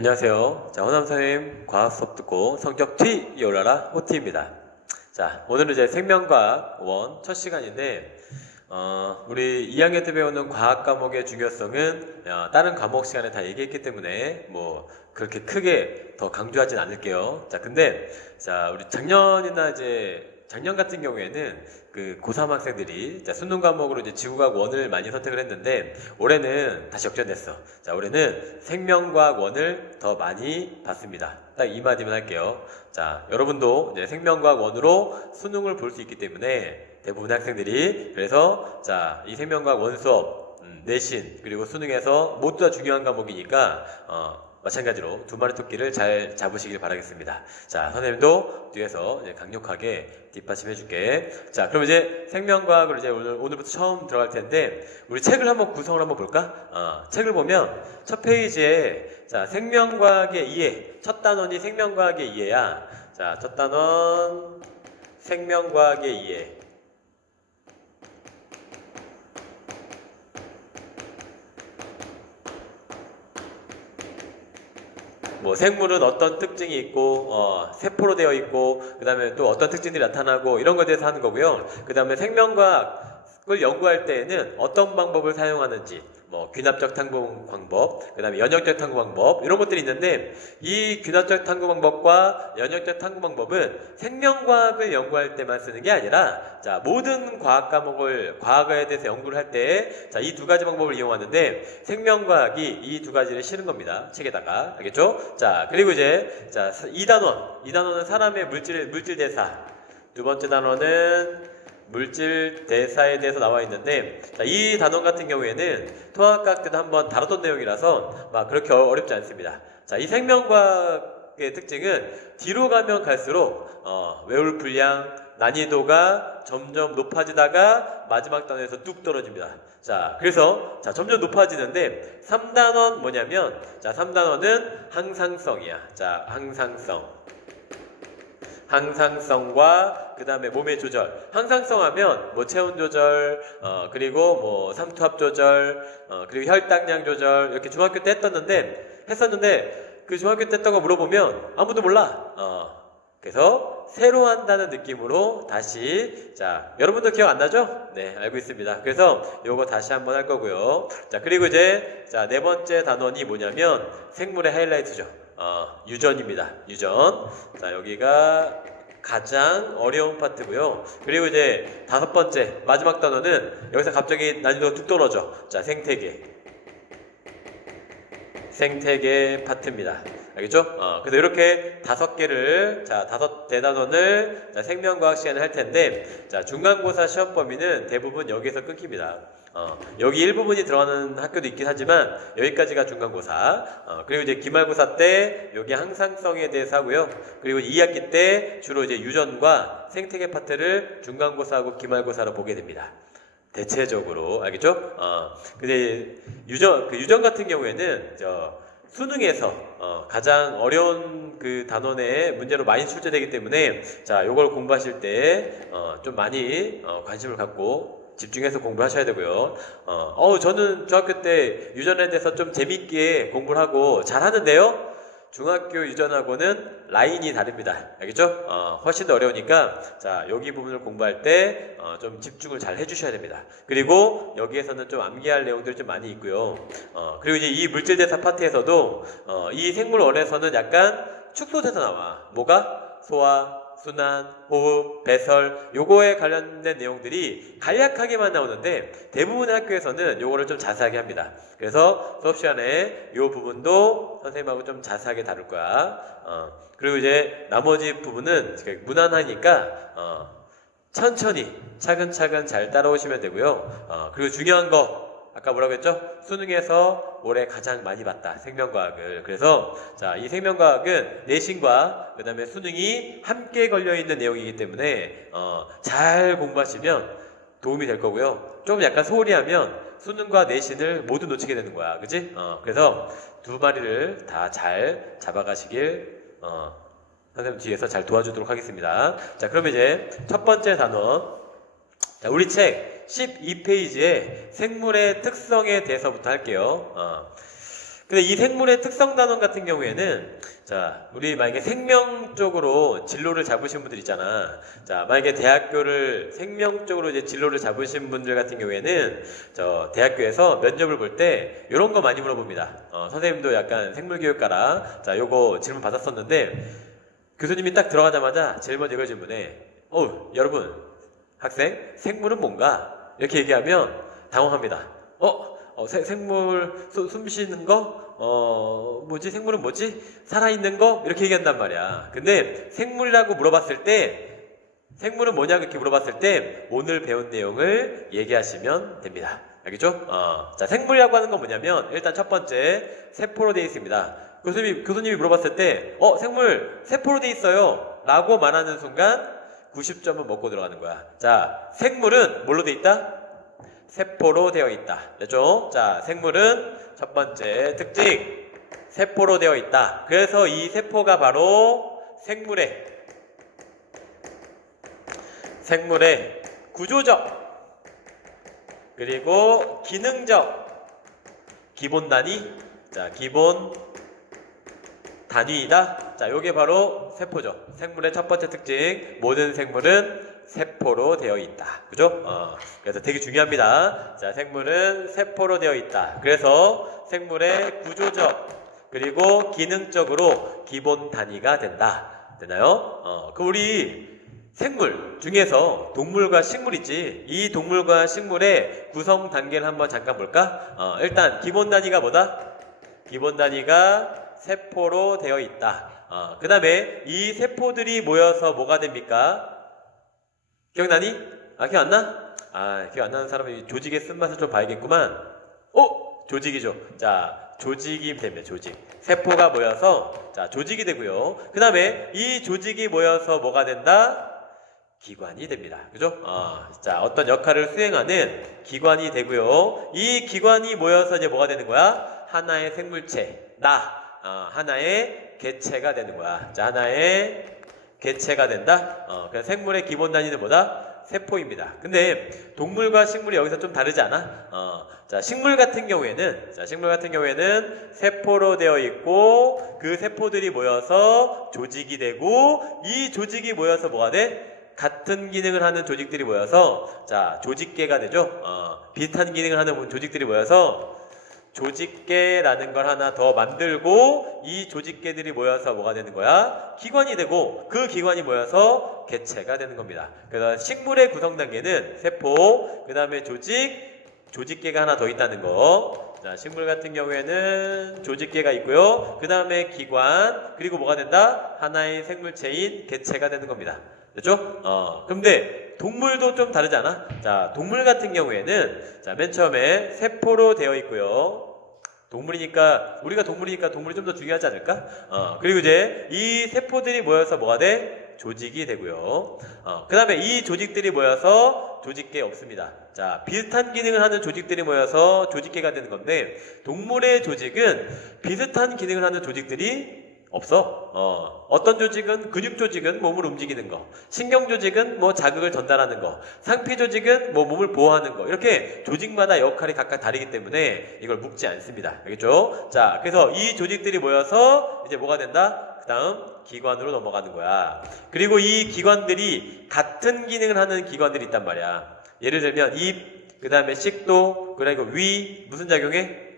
안녕하세요. 자, 호남선생님 과학 수업 듣고 성적 튀 올라라 호티입니다. 자, 오늘은 이제 생명과학 원 첫 시간인데, 우리 2학년 때 배우는 과학 과목의 중요성은 다른 과목 시간에 다 얘기했기 때문에 뭐 그렇게 크게 더 강조하진 않을게요. 자, 근데 자, 우리 작년 같은 경우에는 그 고3 학생들이 수능 과목으로 이제 지구과학 1을 많이 선택을 했는데, 올해는 다시 역전됐어. 자, 올해는 생명과학 1을 더 많이 봤습니다. 딱 이 마디만 할게요. 자, 여러분도 이제 생명과학 1으로 수능을 볼 수 있기 때문에 대부분의 학생들이, 그래서 자, 이 생명과학 1 수업, 내신, 그리고 수능에서 모두 다 중요한 과목이니까 마찬가지로 두 마리 토끼를 잘 잡으시길 바라겠습니다. 자, 선생님도 뒤에서 이제 강력하게 뒷받침해 줄게. 자, 그럼 이제 생명과학을 이제 오늘부터 처음 들어갈 텐데, 우리 책을 한번 구성을 한번 볼까? 책을 보면 첫 페이지에 자, 생명과학의 이해, 첫 단원이 생명과학의 이해야. 자, 첫 단원 생명과학의 이해. 뭐 생물은 어떤 특징이 있고 세포로 되어 있고, 그 다음에 또 어떤 특징들이 나타나고, 이런 것에 대해서 하는 거고요. 그 다음에 생명과학을 연구할 때에는 어떤 방법을 사용하는지, 뭐 귀납적 탐구 방법, 그 다음에 연역적 탐구 방법, 이런 것들이 있는데, 이 귀납적 탐구 방법과 연역적 탐구 방법은 생명과학을 연구할 때만 쓰는 게 아니라, 자, 모든 과학에 대해서 연구를 할 때, 자, 이 두 가지 방법을 이용하는데, 생명과학이 이 두 가지를 실은 겁니다. 책에다가. 알겠죠? 자, 그리고 이제, 자, 2단원은 사람의 물질 대사. 두 번째 단원은 물질 대사에 대해서 나와 있는데, 자, 이 단원 같은 경우에는 통합과학 때도 한번 다뤘던 내용이라서 막 그렇게 어렵지 않습니다. 자, 이 생명과학의 특징은 뒤로 가면 갈수록 외울 분량, 난이도가 점점 높아지다가 마지막 단원에서 뚝 떨어집니다. 자, 그래서 자, 점점 높아지는데 3단원 뭐냐면, 자, 3단원은 항상성이야. 자, 항상성과 그 다음에 몸의 조절. 항상성 하면 뭐 체온 조절, 그리고 뭐 삼투압 조절, 그리고 혈당량 조절, 이렇게 중학교 때 했었는데 그 중학교 때 했던 거 물어보면 아무도 몰라. 그래서 새로 한다는 느낌으로 다시, 자, 여러분도 기억 안 나죠? 네, 알고 있습니다. 그래서 요거 다시 한번 할 거고요. 자, 그리고 이제 자, 네 번째 단원이 뭐냐면 생물의 하이라이트죠. 유전입니다. 유전. 자, 여기가 가장 어려운 파트고요. 그리고 이제 다섯 번째 마지막 단원은 여기서 갑자기 난이도가 뚝 떨어져. 자, 생태계 파트입니다. 알겠죠? 그래서 이렇게 다섯 대단원을 생명과학 시간에 할 텐데, 자, 중간고사 시험 범위는 대부분 여기에서 끊깁니다. 여기 일부분이 들어가는 학교도 있긴 하지만 여기까지가 중간고사. 그리고 이제 기말고사 때 여기 항상성에 대해서 하고요. 그리고 2학기 때 주로 이제 유전과 생태계 파트를 중간고사하고 기말고사로 보게 됩니다. 대체적으로. 알겠죠? 근데 유전 같은 경우에는 수능에서 가장 어려운 그 단원의 문제로 많이 출제되기 때문에, 자, 요걸 공부하실 때 좀 많이 관심을 갖고 집중해서 공부를 하셔야 되고요. 저는 중학교 때 유전에 대해서 좀 재밌게 공부를 하고 잘하는데요. 중학교 유전하고는 라인이 다릅니다. 알겠죠? 훨씬 더 어려우니까, 자, 여기 부분을 공부할 때 좀 집중을 잘 해주셔야 됩니다. 그리고 여기에서는 좀 암기할 내용들이 좀 많이 있고요. 그리고 이제 이 물질대사 파트에서도 이 생물원에서는 약간 축소돼서 나와. 뭐가? 소화, 순환, 호흡, 배설, 요거에 관련된 내용들이 간략하게만 나오는데, 대부분의 학교에서는 요거를 좀 자세하게 합니다. 그래서 수업 시간에 요 부분도 선생님하고 좀 자세하게 다룰 거야. 그리고 이제 나머지 부분은 무난하니까 천천히 차근차근 잘 따라오시면 되고요. 그리고 중요한 거, 아까 뭐라고 했죠? 수능에서 올해 가장 많이 봤다, 생명과학을. 그래서 자, 이 생명과학은 내신과 그 다음에 수능이 함께 걸려있는 내용이기 때문에 잘 공부하시면 도움이 될 거고요. 좀 약간 소홀히 하면 수능과 내신을 모두 놓치게 되는 거야. 그치? 그래서 두 마리를 다 잘 잡아가시길 선생님 뒤에서 잘 도와주도록 하겠습니다. 자, 그럼 이제 첫 번째 단원. 자, 우리 책 12페이지에 생물의 특성에 대해서부터 할게요. 근데 이 생물의 특성 단원 같은 경우에는 자, 우리 만약에 생명 쪽으로 진로를 잡으신 분들 있잖아. 자, 만약에 대학교를 생명 쪽으로 이제 진로를 잡으신 분들 같은 경우에는 저 대학교에서 면접을 볼 때 이런 거 많이 물어봅니다. 선생님도 약간 생물교육과라 자, 요거 질문 받았었는데 교수님이 딱 들어가자마자 제일 먼저 이걸 질문해. 여러분 학생 생물은 뭔가? 이렇게 얘기하면 당황합니다. 생물 숨 쉬는 거? 뭐지? 생물은 뭐지? 살아있는 거? 이렇게 얘기한단 말이야. 근데 생물이라고 물어봤을 때 생물은 뭐냐고 이렇게 물어봤을 때 오늘 배운 내용을 얘기하시면 됩니다. 알겠죠? 자, 생물이라고 하는 건 뭐냐면 일단 첫 번째 세포로 되어 있습니다. 교수님이 물어봤을 때 생물 세포로 되어 있어요 라고 말하는 순간 90점은 먹고 들어가는 거야. 자, 생물은 뭘로 되어 있다? 세포로 되어 있다. 됐죠? 자, 생물은 첫 번째 특징 세포로 되어 있다. 그래서 이 세포가 바로 생물의 구조적 그리고 기능적 기본 단위. 자, 기본 단위이다. 자, 요게 바로 세포죠. 생물의 첫 번째 특징 모든 생물은 세포로 되어 있다. 그죠? 그래서 되게 중요합니다. 자, 생물은 세포로 되어 있다. 그래서 생물의 구조적 그리고 기능적으로 기본 단위가 된다. 되나요? 그 우리 생물 중에서 동물과 식물 있지. 이 동물과 식물의 구성 단계를 한번 잠깐 볼까? 일단 기본 단위가 뭐다? 기본 단위가 세포로 되어 있다. 그 다음에 이 세포들이 모여서 뭐가 됩니까? 기억나니? 기억 안 나? 기억 안 나는 사람이 조직의 쓴맛을 좀 봐야겠구만. 조직이죠. 자, 조직이 됩니다. 조직. 세포가 모여서 자, 조직이 되고요. 그 다음에 이 조직이 모여서 뭐가 된다? 기관이 됩니다. 그죠? 자, 어떤 역할을 수행하는 기관이 되고요. 이 기관이 모여서 이제 뭐가 되는 거야? 하나의 생물체. 하나의 개체가 되는 거야. 자, 하나의 개체가 된다. 그래서 생물의 기본 단위는 뭐다? 세포입니다. 근데 동물과 식물이 여기서 좀 다르지 않아? 자, 식물 같은 경우에는 세포로 되어 있고 그 세포들이 모여서 조직이 되고 이 조직이 모여서 뭐가 돼? 같은 기능을 하는 조직들이 모여서 자, 조직계가 되죠. 비슷한 기능을 하는 조직들이 모여서 조직계라는 걸 하나 더 만들고 이 조직계들이 모여서 뭐가 되는 거야? 기관이 되고 그 기관이 모여서 개체가 되는 겁니다. 그래서 식물의 구성 단계는 세포, 그 다음에 조직계가 하나 더 있다는 거. 자, 식물 같은 경우에는 조직계가 있고요. 그 다음에 기관, 그리고 뭐가 된다? 하나의 생물체인 개체가 되는 겁니다. 됐죠? 근데 동물도 좀 다르지 않아? 자, 동물 같은 경우에는 자, 맨 처음에 세포로 되어 있고요. 우리가 동물이니까 동물이 좀 더 중요하지 않을까? 그리고 이제 이 세포들이 모여서 뭐가 돼? 조직이 되고요. 그 다음에 이 조직들이 모여서 조직계 없습니다. 자, 비슷한 기능을 하는 조직들이 모여서 조직계가 되는 건데 동물의 조직은 비슷한 기능을 하는 조직들이 없어. 어떤 조직은 근육 조직은 몸을 움직이는 거, 신경 조직은 뭐 자극을 전달하는 거, 상피 조직은 뭐 몸을 보호하는 거. 이렇게 조직마다 역할이 각각 다르기 때문에 이걸 묶지 않습니다. 알겠죠? 자, 그래서 이 조직들이 모여서 이제 뭐가 된다? 그 다음 기관으로 넘어가는 거야. 그리고 이 기관들이 같은 기능을 하는 기관들이 있단 말이야. 예를 들면 입, 그 다음에 식도, 그리고 위 무슨 작용해?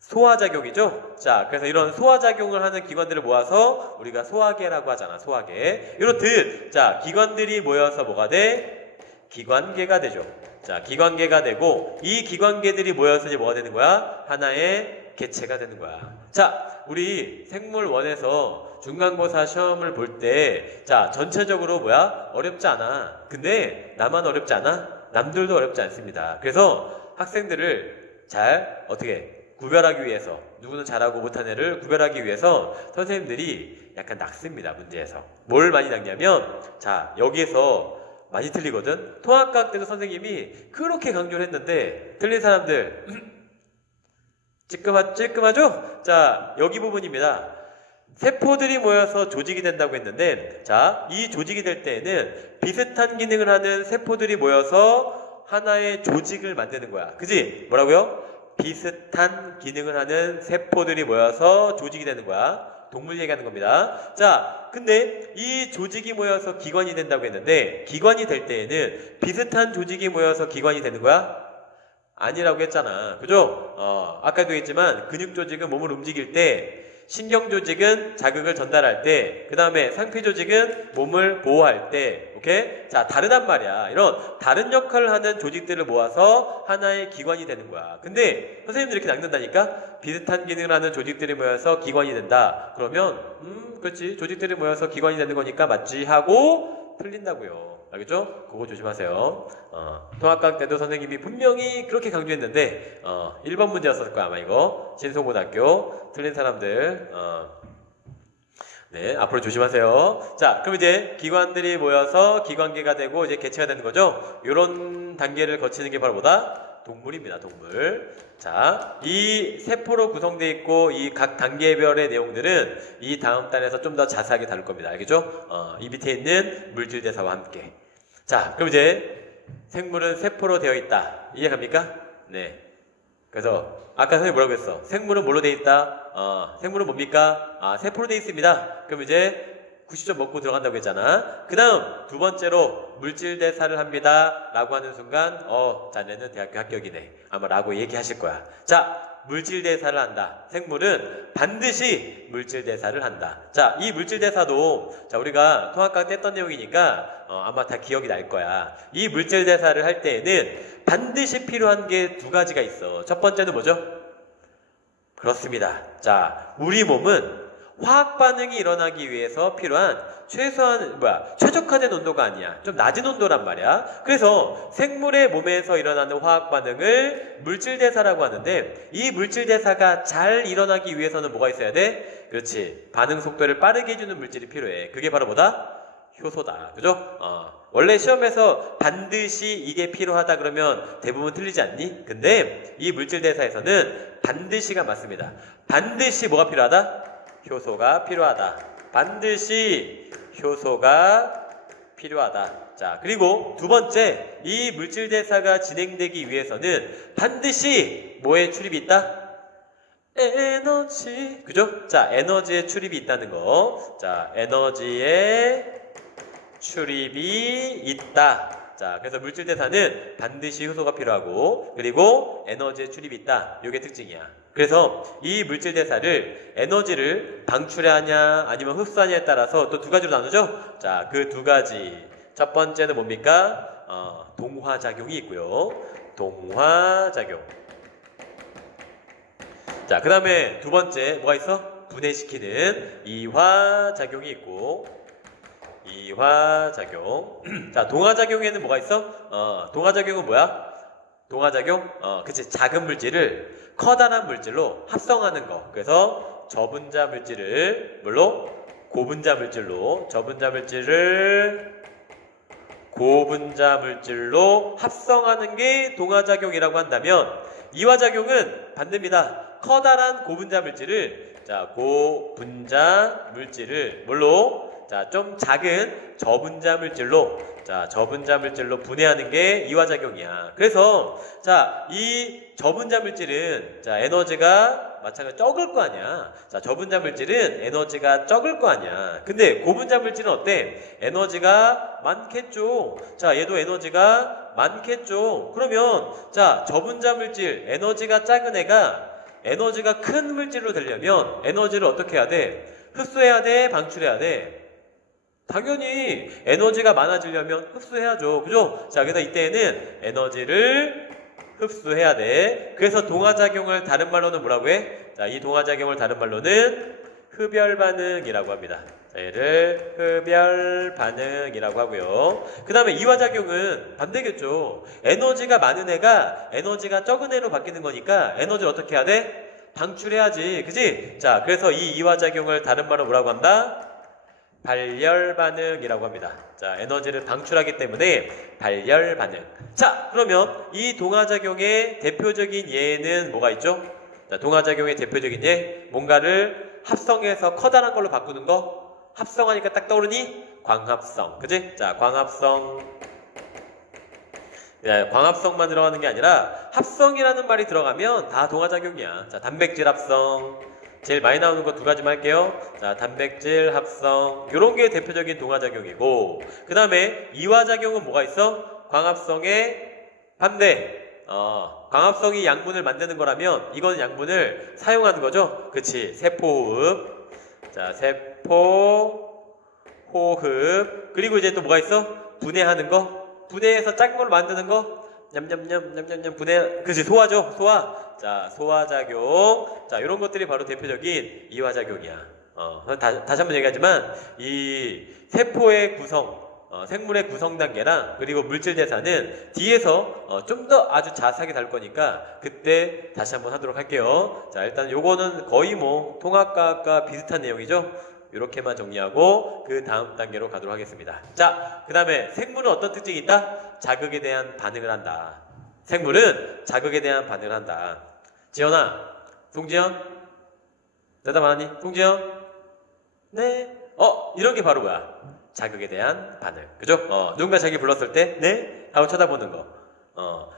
소화작용이죠. 자, 그래서 이런 소화작용을 하는 기관들을 모아서 우리가 소화계라고 하잖아. 소화계. 이렇듯 자, 기관들이 모여서 뭐가 돼? 기관계가 되죠. 자, 기관계가 되고 이 기관계들이 모여서 이제 뭐가 되는 거야? 하나의 개체가 되는 거야. 자, 우리 생물원에서 중간고사 시험을 볼 때 자, 전체적으로 뭐야? 어렵지 않아. 근데 나만 어렵지 않아? 남들도 어렵지 않습니다. 그래서 학생들을 잘 어떻게 구별하기 위해서, 누구는 잘하고 못한 애를 구별하기 위해서 선생님들이 약간 낚습니다. 문제에서 뭘 많이 낚냐면 자, 여기에서 많이 틀리거든. 통합과학 때도 선생님이 그렇게 강조를 했는데 틀린 사람들 찔끔하죠? 자, 여기 부분입니다. 세포들이 모여서 조직이 된다고 했는데 자, 이 조직이 될 때에는 비슷한 기능을 하는 세포들이 모여서 하나의 조직을 만드는 거야. 그지? 뭐라고요? 비슷한 기능을 하는 세포들이 모여서 조직이 되는 거야. 동물 얘기하는 겁니다. 자, 근데 이 조직이 모여서 기관이 된다고 했는데 기관이 될 때에는 비슷한 조직이 모여서 기관이 되는 거야? 아니라고 했잖아. 그죠? 아까도 했지만 근육 조직은 몸을 움직일 때, 신경 조직은 자극을 전달할 때, 그 다음에 상피 조직은 몸을 보호할 때, 오케이? 자, 다르단 말이야. 이런 다른 역할을 하는 조직들을 모아서 하나의 기관이 되는 거야. 근데 선생님들이 이렇게 낚는다니까? 비슷한 기능을 하는 조직들이 모여서 기관이 된다. 그러면 그렇지. 조직들이 모여서 기관이 되는 거니까 맞지 하고 틀린다고요. 알겠죠? 그거 조심하세요. 통합과학 때도 선생님이 분명히 그렇게 강조했는데 1번 문제였을 거야 아마 이거. 신송고등학교 틀린 사람들 네, 앞으로 조심하세요. 자, 그럼 이제 기관들이 모여서 기관계가 되고 이제 개체가 되는 거죠. 요런 단계를 거치는 게 바로 뭐다? 동물입니다. 동물. 자, 이 세포로 구성되어 있고 이 각 단계별의 내용들은 이 다음 단에서 좀 더 자세하게 다룰 겁니다. 알겠죠? 이 밑에 있는 물질 대사와 함께. 자, 그럼 이제 생물은 세포로 되어 있다. 이해갑니까? 네. 그래서 아까 선생님 뭐라고 했어? 생물은 뭘로 되어 있다? 생물은 뭡니까? 세포로 되어 있습니다. 그럼 이제 90점 먹고 들어간다고 했잖아. 그 다음 두 번째로 물질 대사를 합니다 라고 하는 순간 자네는 대학교 합격이네 아마 라고 얘기하실 거야. 자, 물질 대사를 한다. 생물은 반드시 물질 대사를 한다. 자, 이 물질 대사도 자 우리가 통합과학 때 했던 내용이니까 아마 다 기억이 날 거야. 이 물질 대사를 할 때에는 반드시 필요한 게 두 가지가 있어. 첫 번째는 뭐죠? 그렇습니다. 자, 우리 몸은 화학 반응이 일어나기 위해서 필요한 최적화된 온도가 아니야. 좀 낮은 온도란 말이야. 그래서 생물의 몸에서 일어나는 화학 반응을 물질 대사라고 하는데 이 물질 대사가 잘 일어나기 위해서는 뭐가 있어야 돼? 그렇지. 반응 속도를 빠르게 해주는 물질이 필요해. 그게 바로 뭐다? 효소다. 그죠? 원래 시험에서 반드시 이게 필요하다 그러면 대부분 틀리지 않니? 근데 이 물질 대사에서는 반드시가 맞습니다. 반드시 뭐가 필요하다? 효소가 필요하다. 반드시 효소가 필요하다. 자, 그리고 두 번째, 이 물질 대사가 진행되기 위해서는 반드시 뭐에 출입이 있다? 에너지. 그죠? 자, 에너지의 출입이 있다는 거. 자, 에너지의 출입이 있다. 자, 그래서 물질 대사는 반드시 효소가 필요하고 그리고 에너지의 출입이 있다. 이게 특징이야. 그래서 이 물질 대사를 에너지를 방출하냐 아니면 흡수하냐에 따라서 또 두 가지로 나누죠. 자, 그 두 가지. 첫 번째는 뭡니까? 동화작용이 있고요. 동화작용. 자, 그 다음에 두 번째 뭐가 있어? 분해시키는 이화작용이 있고 이화작용. 자, 동화작용에는 뭐가 있어? 동화작용은 뭐야? 동화작용? 그치. 작은 물질을 커다란 물질로 합성하는 거. 그래서 저분자 물질을 뭘로? 고분자 물질로. 저분자 물질을 고분자 물질로 합성하는 게 동화작용이라고 한다면 이화작용은 반대입니다. 커다란 고분자 물질을 고분자 물질을 뭘로? 자, 좀 작은 저분자 물질로 분해하는 게 이화작용이야. 그래서 자, 이 저분자 물질은 에너지가 마찬가지로 적을 거 아니야. 자, 저분자 물질은 에너지가 적을 거 아니야. 근데 고분자 물질은 어때? 에너지가 많겠죠. 자, 얘도 에너지가 많겠죠. 그러면 자, 저분자 물질 에너지가 작은 애가 에너지가 큰 물질로 되려면 에너지를 어떻게 해야 돼? 흡수해야 돼? 방출해야 돼? 당연히 에너지가 많아지려면 흡수해야죠. 그죠? 자, 그래서 이때에는 에너지를 흡수해야 돼. 그래서 동화작용을 다른 말로는 뭐라고 해? 자, 이 동화작용을 다른 말로는 흡열반응이라고 합니다. 자, 얘를 흡열반응이라고 하고요. 그 다음에 이화작용은 반대겠죠. 에너지가 많은 애가 에너지가 적은 애로 바뀌는 거니까 에너지를 어떻게 해야 돼? 방출해야지. 그치? 자, 그래서 이 이화작용을 다른 말로 뭐라고 한다? 발열반응이라고 합니다. 자, 에너지를 방출하기 때문에 발열반응. 자, 그러면 이 동화작용의 대표적인 예는 뭐가 있죠? 자, 동화작용의 대표적인 예, 뭔가를 합성해서 커다란 걸로 바꾸는 거. 합성하니까 딱 떠오르니? 광합성. 그치? 자, 광합성. 광합성만 들어가는 게 아니라 합성이라는 말이 들어가면 다 동화작용이야. 자, 단백질 합성. 제일 많이 나오는 거 두 가지만 할게요. 자, 단백질 합성. 요런 게 대표적인 동화작용이고, 그 다음에 이화작용은 뭐가 있어? 광합성의 반대. 광합성이 양분을 만드는 거라면 이거는 양분을 사용하는 거죠. 그치? 세포호흡. 자, 세포호흡. 그리고 이제 또 뭐가 있어? 분해하는 거. 분해해서 작은 걸로 만드는 거. 냠냠냠 분해. 그치? 소화죠. 소화. 자, 소화작용. 자, 이런 것들이 바로 대표적인 이화작용이야. 다시 한번 얘기하지만 이 세포의 구성, 생물의 구성 단계랑 그리고 물질 대사는 뒤에서 좀 더 아주 자세하게 다룰 거니까 그때 다시 한번 하도록 할게요. 자, 일단 요거는 거의 뭐 통합과학과 비슷한 내용이죠. 이렇게만 정리하고 그 다음 단계로 가도록 하겠습니다. 자, 그 다음에 생물은 어떤 특징이 있다? 자극에 대한 반응을 한다. 생물은 자극에 대한 반응을 한다. 지연아, 송지연? 대답 안 하니? 송지연? 네? 이런 게 바로 뭐야? 자극에 대한 반응. 그죠? 누군가 자기 불렀을 때, 네? 하고 쳐다보는 거.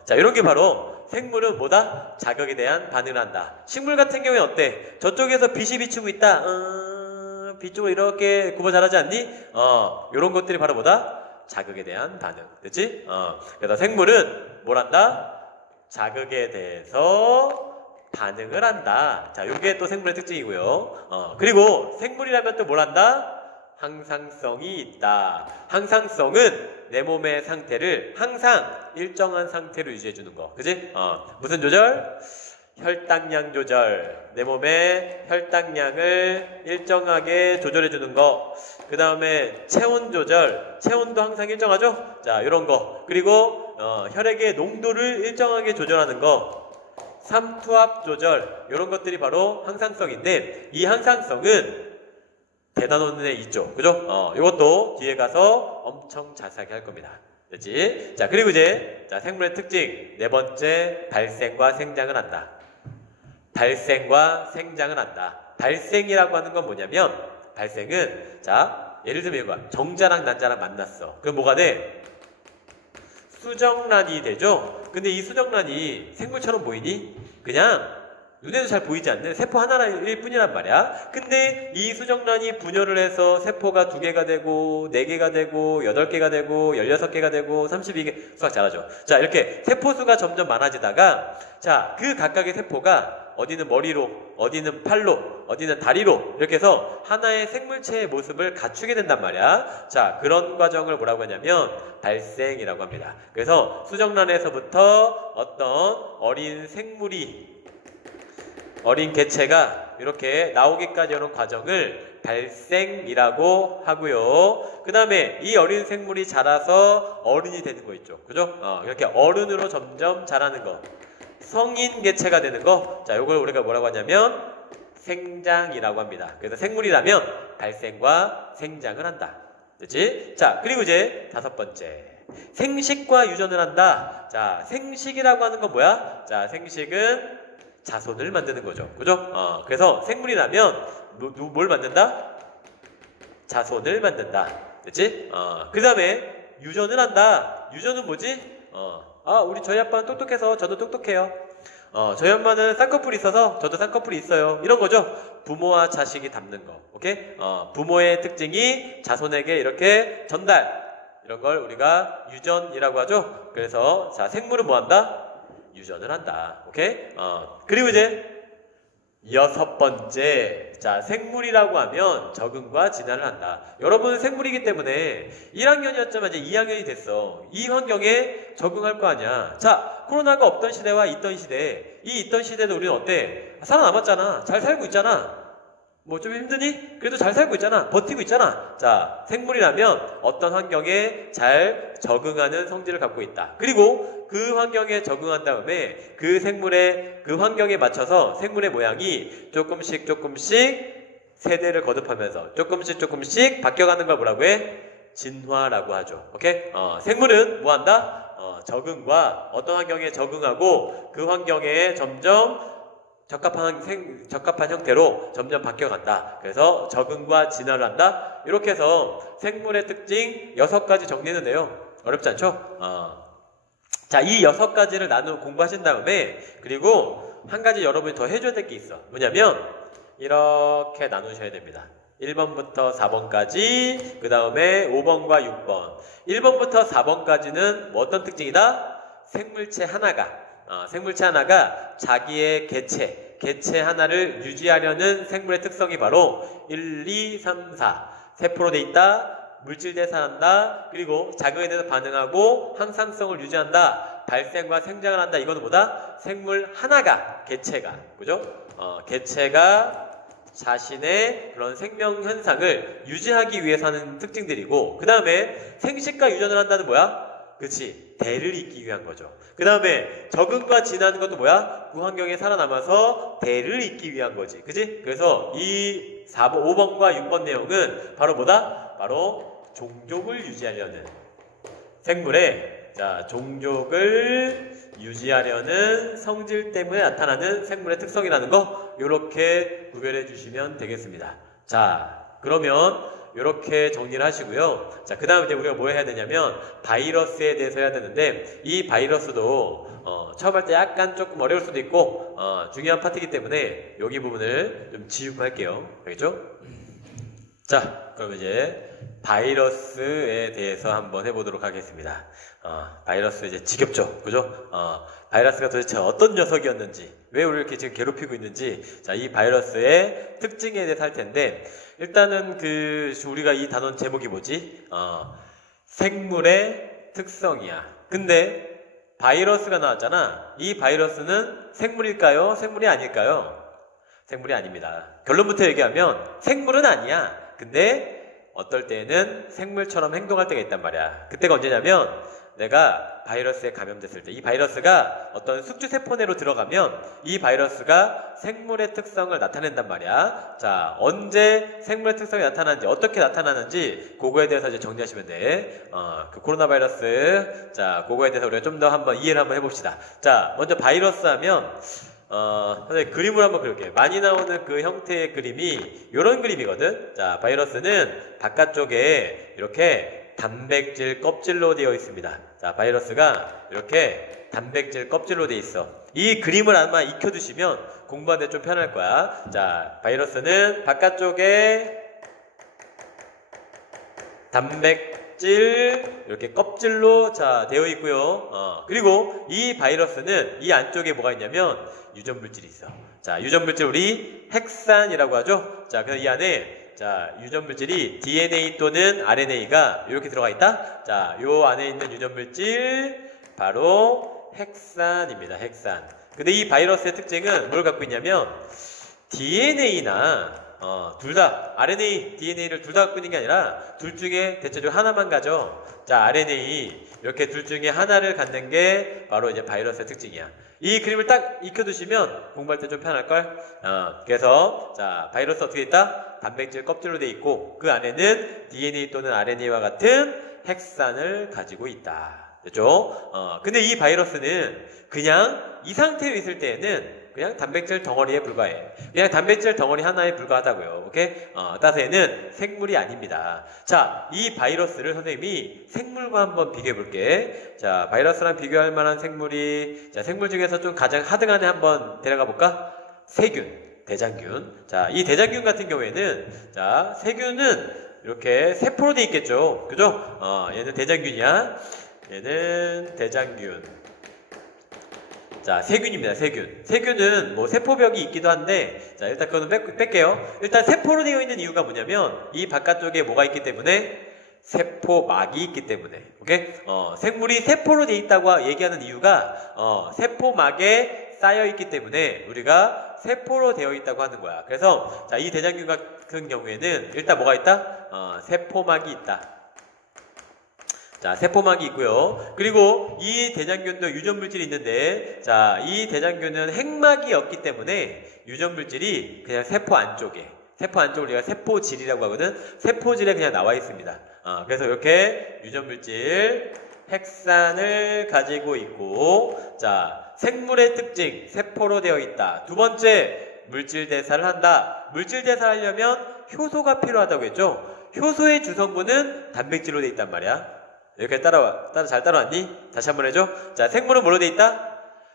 자, 이런 게 바로 생물은 뭐다? 자극에 대한 반응을 한다. 식물 같은 경우에 어때? 저쪽에서 빛이 비추고 있다. 빛 쪽으로 이렇게 구분 잘하지 않니? 이런 것들이 바로 뭐다? 자극에 대한 반응. 됐지? 그래서 생물은 뭘 한다? 자극에 대해서 반응을 한다. 자, 요게 또 생물의 특징이고요. 그리고 생물이라면 또 뭘 한다? 항상성이 있다. 항상성은 내 몸의 상태를 항상 일정한 상태로 유지해주는 거. 그지? 무슨 조절? 혈당량 조절. 내 몸의 혈당량을 일정하게 조절해주는 거. 그 다음에 체온 조절. 체온도 항상 일정하죠? 자, 요런 거. 그리고 혈액의 농도를 일정하게 조절하는 거. 삼투압 조절. 요런 것들이 바로 항상성인데, 이 항상성은 대단원에 있죠. 그죠? 요것도 뒤에 가서 엄청 자세하게 할 겁니다. 됐지? 자, 그리고 이제, 자, 생물의 특징. 네 번째, 발생과 생장을 한다. 발생과 생장을 한다. 발생이라고 하는 건 뭐냐면, 발생은, 자, 예를 들면 이거야. 정자랑 난자랑 만났어. 그럼 뭐가 돼? 수정란이 되죠? 근데 이 수정란이 생물처럼 보이니? 그냥 눈에도 잘 보이지 않는 세포 하나일 뿐이란 말이야. 근데 이 수정란이 분열을 해서 세포가 2개가 되고 4개가 되고 8개가 되고 16개가 되고 32개, 수학 잘하죠. 자, 이렇게 세포수가 점점 많아지다가, 자, 그 각각의 세포가 어디는 머리로, 어디는 팔로, 어디는 다리로 이렇게 해서 하나의 생물체의 모습을 갖추게 된단 말이야. 자, 그런 과정을 뭐라고 하냐면 발생이라고 합니다. 그래서 수정란에서부터 어떤 어린 생물이, 어린 개체가 이렇게 나오기까지 하는 과정을 발생이라고 하고요. 그 다음에 이 어린 생물이 자라서 어른이 되는 거 있죠. 그죠? 이렇게 어른으로 점점 자라는 거. 성인 개체가 되는 거. 자, 요걸 우리가 뭐라고 하냐면 생장이라고 합니다. 그래서 생물이라면 발생과 생장을 한다. 됐지? 자, 그리고 이제 5번째. 생식과 유전을 한다. 자, 생식이라고 하는 건 뭐야? 자, 생식은 자손을 만드는 거죠. 그죠? 그래서 생물이라면 뭘 만든다? 자손을 만든다. 됐지? 그 다음에 유전을 한다. 유전은 뭐지? 우리 저희 아빠는 똑똑해서 저도 똑똑해요. 저희 엄마는 쌍꺼풀이 있어서 저도 쌍꺼풀이 있어요. 이런 거죠. 부모와 자식이 닮는 거. 오케이? 부모의 특징이 자손에게 이렇게 전달. 이런 걸 우리가 유전이라고 하죠. 그래서 자, 생물은 뭐 한다? 유전을 한다. 오케이? 그리고 이제 6번째. 자, 생물이라고 하면 적응과 진화를 한다. 여러분 생물이기 때문에 1학년이었지만 이제 2학년이 됐어. 이 환경에 적응할 거 아니야. 자, 코로나가 없던 시대와 있던 시대. 이 있던 시대도 우리는 어때? 살아남았잖아. 잘 살고 있잖아. 뭐 좀 힘드니? 그래도 잘 살고 있잖아. 버티고 있잖아. 자, 생물이라면 어떤 환경에 잘 적응하는 성질을 갖고 있다. 그리고 그 환경에 적응한 다음에 그 생물의 그 환경에 맞춰서 생물의 모양이 조금씩 세대를 거듭하면서 조금씩 바뀌어가는 걸 뭐라고 해? 진화라고 하죠. 오케이? 생물은 뭐 한다? 적응과 어떤 환경에 적응하고 그 환경에 점점 적합한 형태로 점점 바뀌어간다. 그래서 적응과 진화를 한다. 이렇게 해서 생물의 특징 6가지 정리했는데요. 어렵지 않죠? 자, 이 6가지를 나누고 공부하신 다음에 그리고 한 가지 여러분이 더 해줘야 될 게 있어. 뭐냐면 이렇게 나누셔야 됩니다. 1번부터 4번까지, 그 다음에 5번과 6번. 1번부터 4번까지는 뭐 어떤 특징이다? 생물체 하나가 자기의 개체 하나를 유지하려는 생물의 특성이 바로 1, 2, 3, 4. 세포로 돼 있다. 물질 대사한다. 그리고 자극에 대해서 반응하고 항상성을 유지한다. 발생과 생장을 한다. 이거는 뭐다? 생물 하나가, 개체가. 그죠? 개체가 자신의 그런 생명 현상을 유지하기 위해서 하는 특징들이고, 그 다음에 생식과 유전을 한다는 뭐야? 그치, 대를 잇기 위한 거죠. 그 다음에 적응과 진화하는 것도 뭐야? 그 환경에 살아남아서 대를 잇기 위한 거지. 그치? 그래서 이 4번, 5번과 6번 내용은 바로 뭐다? 바로 종족을 유지하려는 생물의, 자, 종족을 유지하려는 성질 때문에 나타나는 생물의 특성이라는 거, 요렇게 구별해 주시면 되겠습니다. 자, 그러면 요렇게 정리를 하시고요. 자, 그 다음에 이제 우리가 뭐 해야 되냐면 바이러스에 대해서 해야 되는데, 이 바이러스도 처음 할 때 약간 조금 어려울 수도 있고 중요한 파트이기 때문에 여기 부분을 좀 지우고 할게요. 알겠죠? 자, 그럼 이제 바이러스에 대해서 한번 해보도록 하겠습니다. 바이러스 이제 지겹죠? 그죠? 바이러스가 도대체 어떤 녀석이었는지, 왜 우리를 이렇게 지금 괴롭히고 있는지, 자, 이 바이러스의 특징에 대해서 할 텐데, 일단은 우리가 이 단원 제목이 뭐지? 생물의 특성이야. 근데 바이러스가 나왔잖아. 이 바이러스는 생물일까요? 생물이 아닐까요? 생물이 아닙니다. 결론부터 얘기하면 생물은 아니야. 근데 어떨 때는 생물처럼 행동할 때가 있단 말이야. 그때가 언제냐면 내가 바이러스에 감염됐을 때, 이 바이러스가 어떤 숙주세포 내로 들어가면 이 바이러스가 생물의 특성을 나타낸단 말이야. 자, 언제 생물의 특성이 나타나는지, 어떻게 나타나는지 그거에 대해서 이제 정리하시면 돼. 그 코로나 바이러스, 자, 그거에 대해서 우리가 좀 더 한번 이해를 한번 해봅시다. 자, 먼저 바이러스 하면 선생님 그림을 한번 그릴게요. 많이 나오는 그 형태의 그림이 이런 그림이거든. 자, 바이러스는 바깥쪽에 이렇게 단백질 껍질로 되어 있습니다. 자, 바이러스가 이렇게 단백질 껍질로 되어 있어. 이 그림을 아마 익혀두시면 공부하는데 좀 편할 거야. 자, 바이러스는 바깥쪽에 단백질 이렇게 껍질로 자 되어 있고요. 그리고 이 바이러스는 이 안쪽에 뭐가 있냐면 유전물질이 있어. 자, 유전물질 우리 핵산이라고 하죠. 자, 그래서 이 안에 자, 유전물질이 DNA 또는 RNA가 이렇게 들어가 있다. 자, 요 안에 있는 유전물질 바로 핵산입니다. 핵산. 근데 이 바이러스의 특징은 뭘 갖고 있냐면 DNA나 둘 다 RNA, DNA를 둘 다 갖고 있는 게 아니라 둘 중에 대체적으로 하나만 가져. 자, RNA 이렇게 둘 중에 하나를 갖는 게 바로 이제 바이러스의 특징이야. 이 그림을 딱 익혀두시면 공부할 때 좀 편할걸? 그래서 자, 바이러스 어떻게 있다? 단백질 껍질로 돼 있고 그 안에는 DNA 또는 RNA와 같은 핵산을 가지고 있다. 됐죠? 근데 이 바이러스는 그냥 이 상태로 있을 때에는 그냥 단백질 덩어리에 불과해. 그냥 단백질 덩어리 하나에 불과하다고요. 오케이? 따라서 얘는 생물이 아닙니다. 자, 이 바이러스를 선생님이 생물과 한번 비교해 볼게. 자, 바이러스랑 비교할 만한 생물이, 자, 생물 중에서 좀 가장 하등한 애 한번 데려가 볼까? 세균, 대장균. 자, 이 대장균 같은 경우에는, 자, 세균은 이렇게 세포로 돼 있겠죠. 그죠? 얘는 대장균이야. 얘는 대장균. 자, 세균입니다. 세균. 세균은 뭐 세포벽이 있기도 한데, 자, 일단 그거는 뺄게요. 일단 세포로 되어 있는 이유가 뭐냐면 이 바깥쪽에 뭐가 있기 때문에 세포막이 있기 때문에. 오케이? 생물이 세포로 되어 있다고 얘기하는 이유가 세포막에 쌓여 있기 때문에 우리가 세포로 되어 있다고 하는 거야. 그래서 자, 이 대장균 같은 경우에는 일단 뭐가 있다? 세포막이 있다. 자, 세포막이 있고요. 그리고 이 대장균도 유전물질이 있는데, 자, 이 대장균은 핵막이 없기 때문에 유전물질이 그냥 세포 안쪽에 우리가 세포질이라고 하거든. 세포질에 그냥 나와 있습니다. 그래서 이렇게 유전물질 핵산을 가지고 있고, 자, 생물의 특징 세포로 되어 있다. 두 번째, 물질 대사를 한다. 물질 대사를 하려면 효소가 필요하다고 했죠. 효소의 주성분은 단백질로 되어 있단 말이야. 여기까지 잘 따라왔니? 다시 한번 해줘. 자, 생물은 뭐로 되어 있다?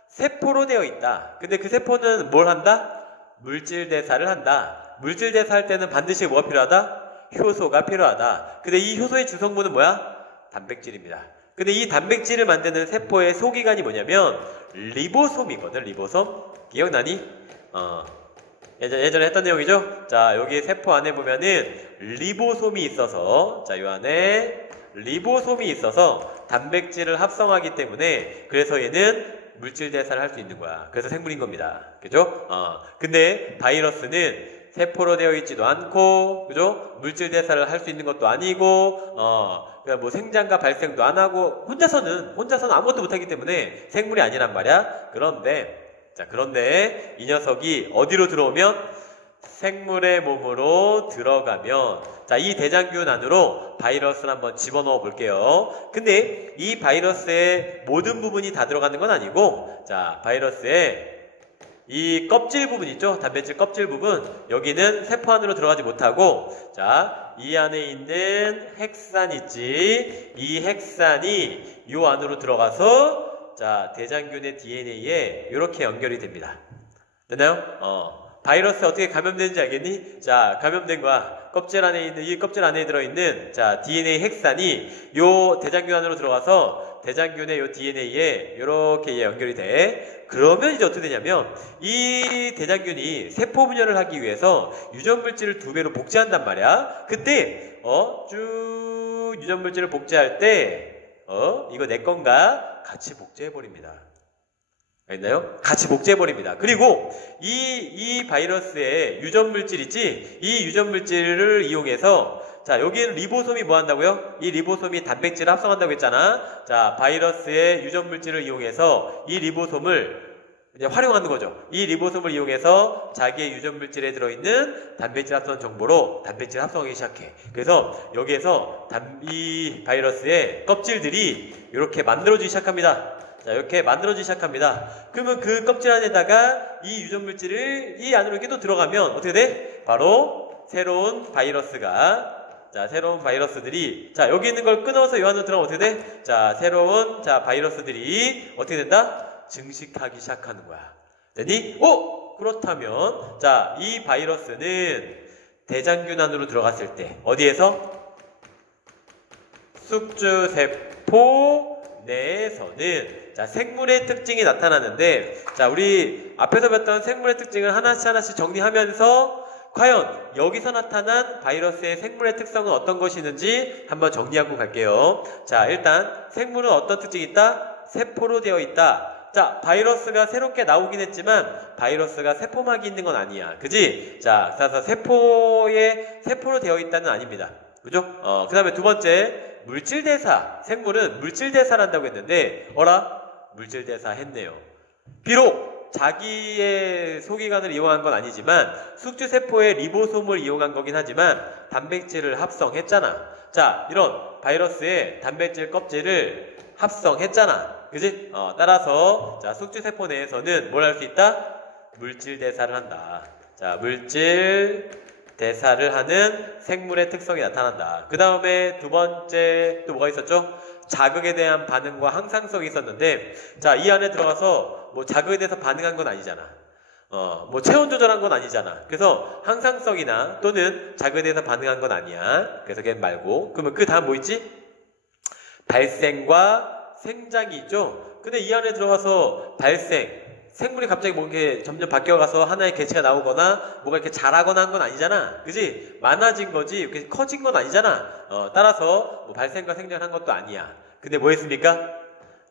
세포로 되어 있다. 근데 그 세포는 뭘 한다? 물질 대사를 한다. 물질 대사할 때는 반드시 뭐가 필요하다? 효소가 필요하다. 근데 이 효소의 주성분은 뭐야? 단백질입니다. 근데 이 단백질을 만드는 세포의 소기관이 뭐냐면 리보솜이거든. 리보솜. 기억나니? 예전에 했던 내용이죠? 자, 여기 세포 안에 보면은 리보솜이 있어서, 자, 요 안에 리보솜이 있어서 단백질을 합성하기 때문에 그래서 얘는 물질 대사를 할 수 있는 거야. 그래서 생물인 겁니다. 그죠? 근데 바이러스는 세포로 되어 있지도 않고, 그죠? 물질 대사를 할 수 있는 것도 아니고, 그냥 뭐 생장과 발생도 안 하고, 혼자서는 아무것도 못하기 때문에 생물이 아니란 말이야. 그런데 이 녀석이 어디로 들어오면? 생물의 몸으로 들어가면, 자, 이 대장균 안으로 바이러스를 한번 집어넣어 볼게요. 근데 이 바이러스의 모든 부분이 다 들어가는 건 아니고, 자, 바이러스의 이 껍질 부분 있죠? 단백질 껍질 부분, 여기는 세포 안으로 들어가지 못하고, 자, 이 안에 있는 핵산 있지? 이 핵산이 요 안으로 들어가서, 자, 대장균의 DNA에 이렇게 연결이 됩니다. 됐나요? 바이러스 어떻게 감염되는지 알겠니? 자, 감염된 거야. 이 껍질 안에 들어있는, 자, DNA 핵산이 요 대장균 안으로 들어가서 대장균의 요 DNA에 이렇게 연결이 돼. 그러면 이제 어떻게 되냐면, 이 대장균이 세포 분열을 하기 위해서 유전물질을 2배로 복제한단 말이야. 그때, 쭉 유전물질을 복제할 때, 이거 내 건가? 같이 복제해버립니다. 있나요? 같이 복제해버립니다. 그리고 이 바이러스의 유전물질 있지? 이 유전물질을 이용해서, 자, 여기는 리보솜이 뭐 한다고요? 이 리보솜이 단백질을 합성한다고 했잖아. 자, 바이러스의 유전물질을 이용해서 이 리보솜을 이제 활용하는 거죠. 이 리보솜을 이용해서 자기의 유전물질에 들어있는 단백질 합성 정보로 단백질을 합성하기 시작해. 그래서 여기에서 이 바이러스의 껍질들이 이렇게 만들어지기 시작합니다. 자, 이렇게 만들어지기 시작합니다. 그러면 그 껍질 안에다가 이 유전물질을 이 안으로 이렇게 또 들어가면 어떻게 돼? 바로 새로운 바이러스가, 자, 새로운 바이러스들이, 자, 여기 있는 걸 끊어서 이 안으로 들어가면 어떻게 돼? 자, 새로운, 자, 바이러스들이 어떻게 된다? 증식하기 시작하는 거야. 됐니? 그렇다면, 자, 이 바이러스는 대장균 안으로 들어갔을 때, 어디에서? 숙주세포 내에서는, 자, 생물의 특징이 나타나는데, 자, 우리 앞에서 봤던 생물의 특징을 하나씩 정리하면서 과연 여기서 나타난 바이러스의 생물의 특성은 어떤 것이 있는지 한번 정리하고 갈게요. 자, 일단 생물은 어떤 특징이 있다? 세포로 되어 있다. 자, 바이러스가 새롭게 나오긴 했지만 바이러스가 세포막이 있는 건 아니야. 그지? 자, 그래서 세포로 되어 있다는 아닙니다. 그죠? 그 다음에 두 번째, 물질대사. 생물은 물질대사를 한다고 했는데, 물질대사 했네요. 비록 자기의 소기관을 이용한 건 아니지만 숙주세포의 리보솜을 이용한 거긴 하지만 단백질을 합성했잖아. 자, 이런 바이러스의 단백질 껍질을 합성했잖아. 그지? 따라서, 자, 숙주세포 내에서는 뭘 할 수 있다? 물질대사를 한다. 자, 물질 대사를 하는 생물의 특성이 나타난다. 그 다음에 두 번째 또 뭐가 있었죠? 자극에 대한 반응과 항상성이 있었는데, 자, 이 안에 들어가서 뭐 자극에 대해서 반응한 건 아니잖아. 뭐 체온 조절한 건 아니잖아. 그래서 항상성이나 또는 자극에 대해서 반응한 건 아니야. 그래서 걔 말고. 그러면 그 다음 뭐 있지? 발생과 생장이 있죠? 근데 이 안에 들어가서 생물이 갑자기 뭐 이렇게 점점 바뀌어가서 하나의 개체가 나오거나 뭐가 이렇게 자라거나 한 건 아니잖아. 그지? 많아진 거지 이렇게 커진 건 아니잖아. 따라서 뭐 발생과 생장을 한 것도 아니야. 근데 뭐 했습니까?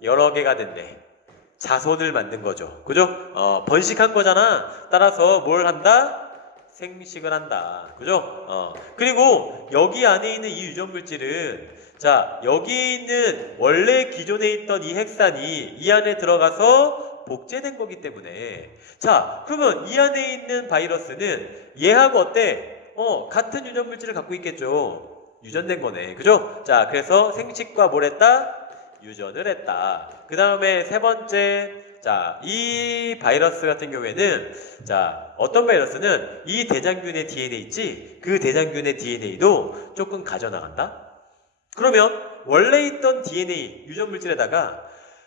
여러 개가 됐네. 자손을 만든 거죠. 그죠? 번식한 거잖아. 따라서 뭘 한다? 생식을 한다. 그죠? 그리고 여기 안에 있는 이 유전물질은, 자, 여기 있는 원래 기존에 있던 이 핵산이 이 안에 들어가서 복제된 거기 때문에, 자, 그러면 이 안에 있는 바이러스는 얘하고 어때? 같은 유전물질을 갖고 있겠죠. 유전된 거네. 그죠? 자, 그래서 생식과 뭘 했다? 유전을 했다. 그 다음에 세 번째, 자, 이 바이러스 같은 경우에는, 자, 어떤 바이러스는 이 대장균의 DNA 있지? 그 대장균의 DNA도 조금 가져나간다? 그러면 원래 있던 DNA, 유전 물질에다가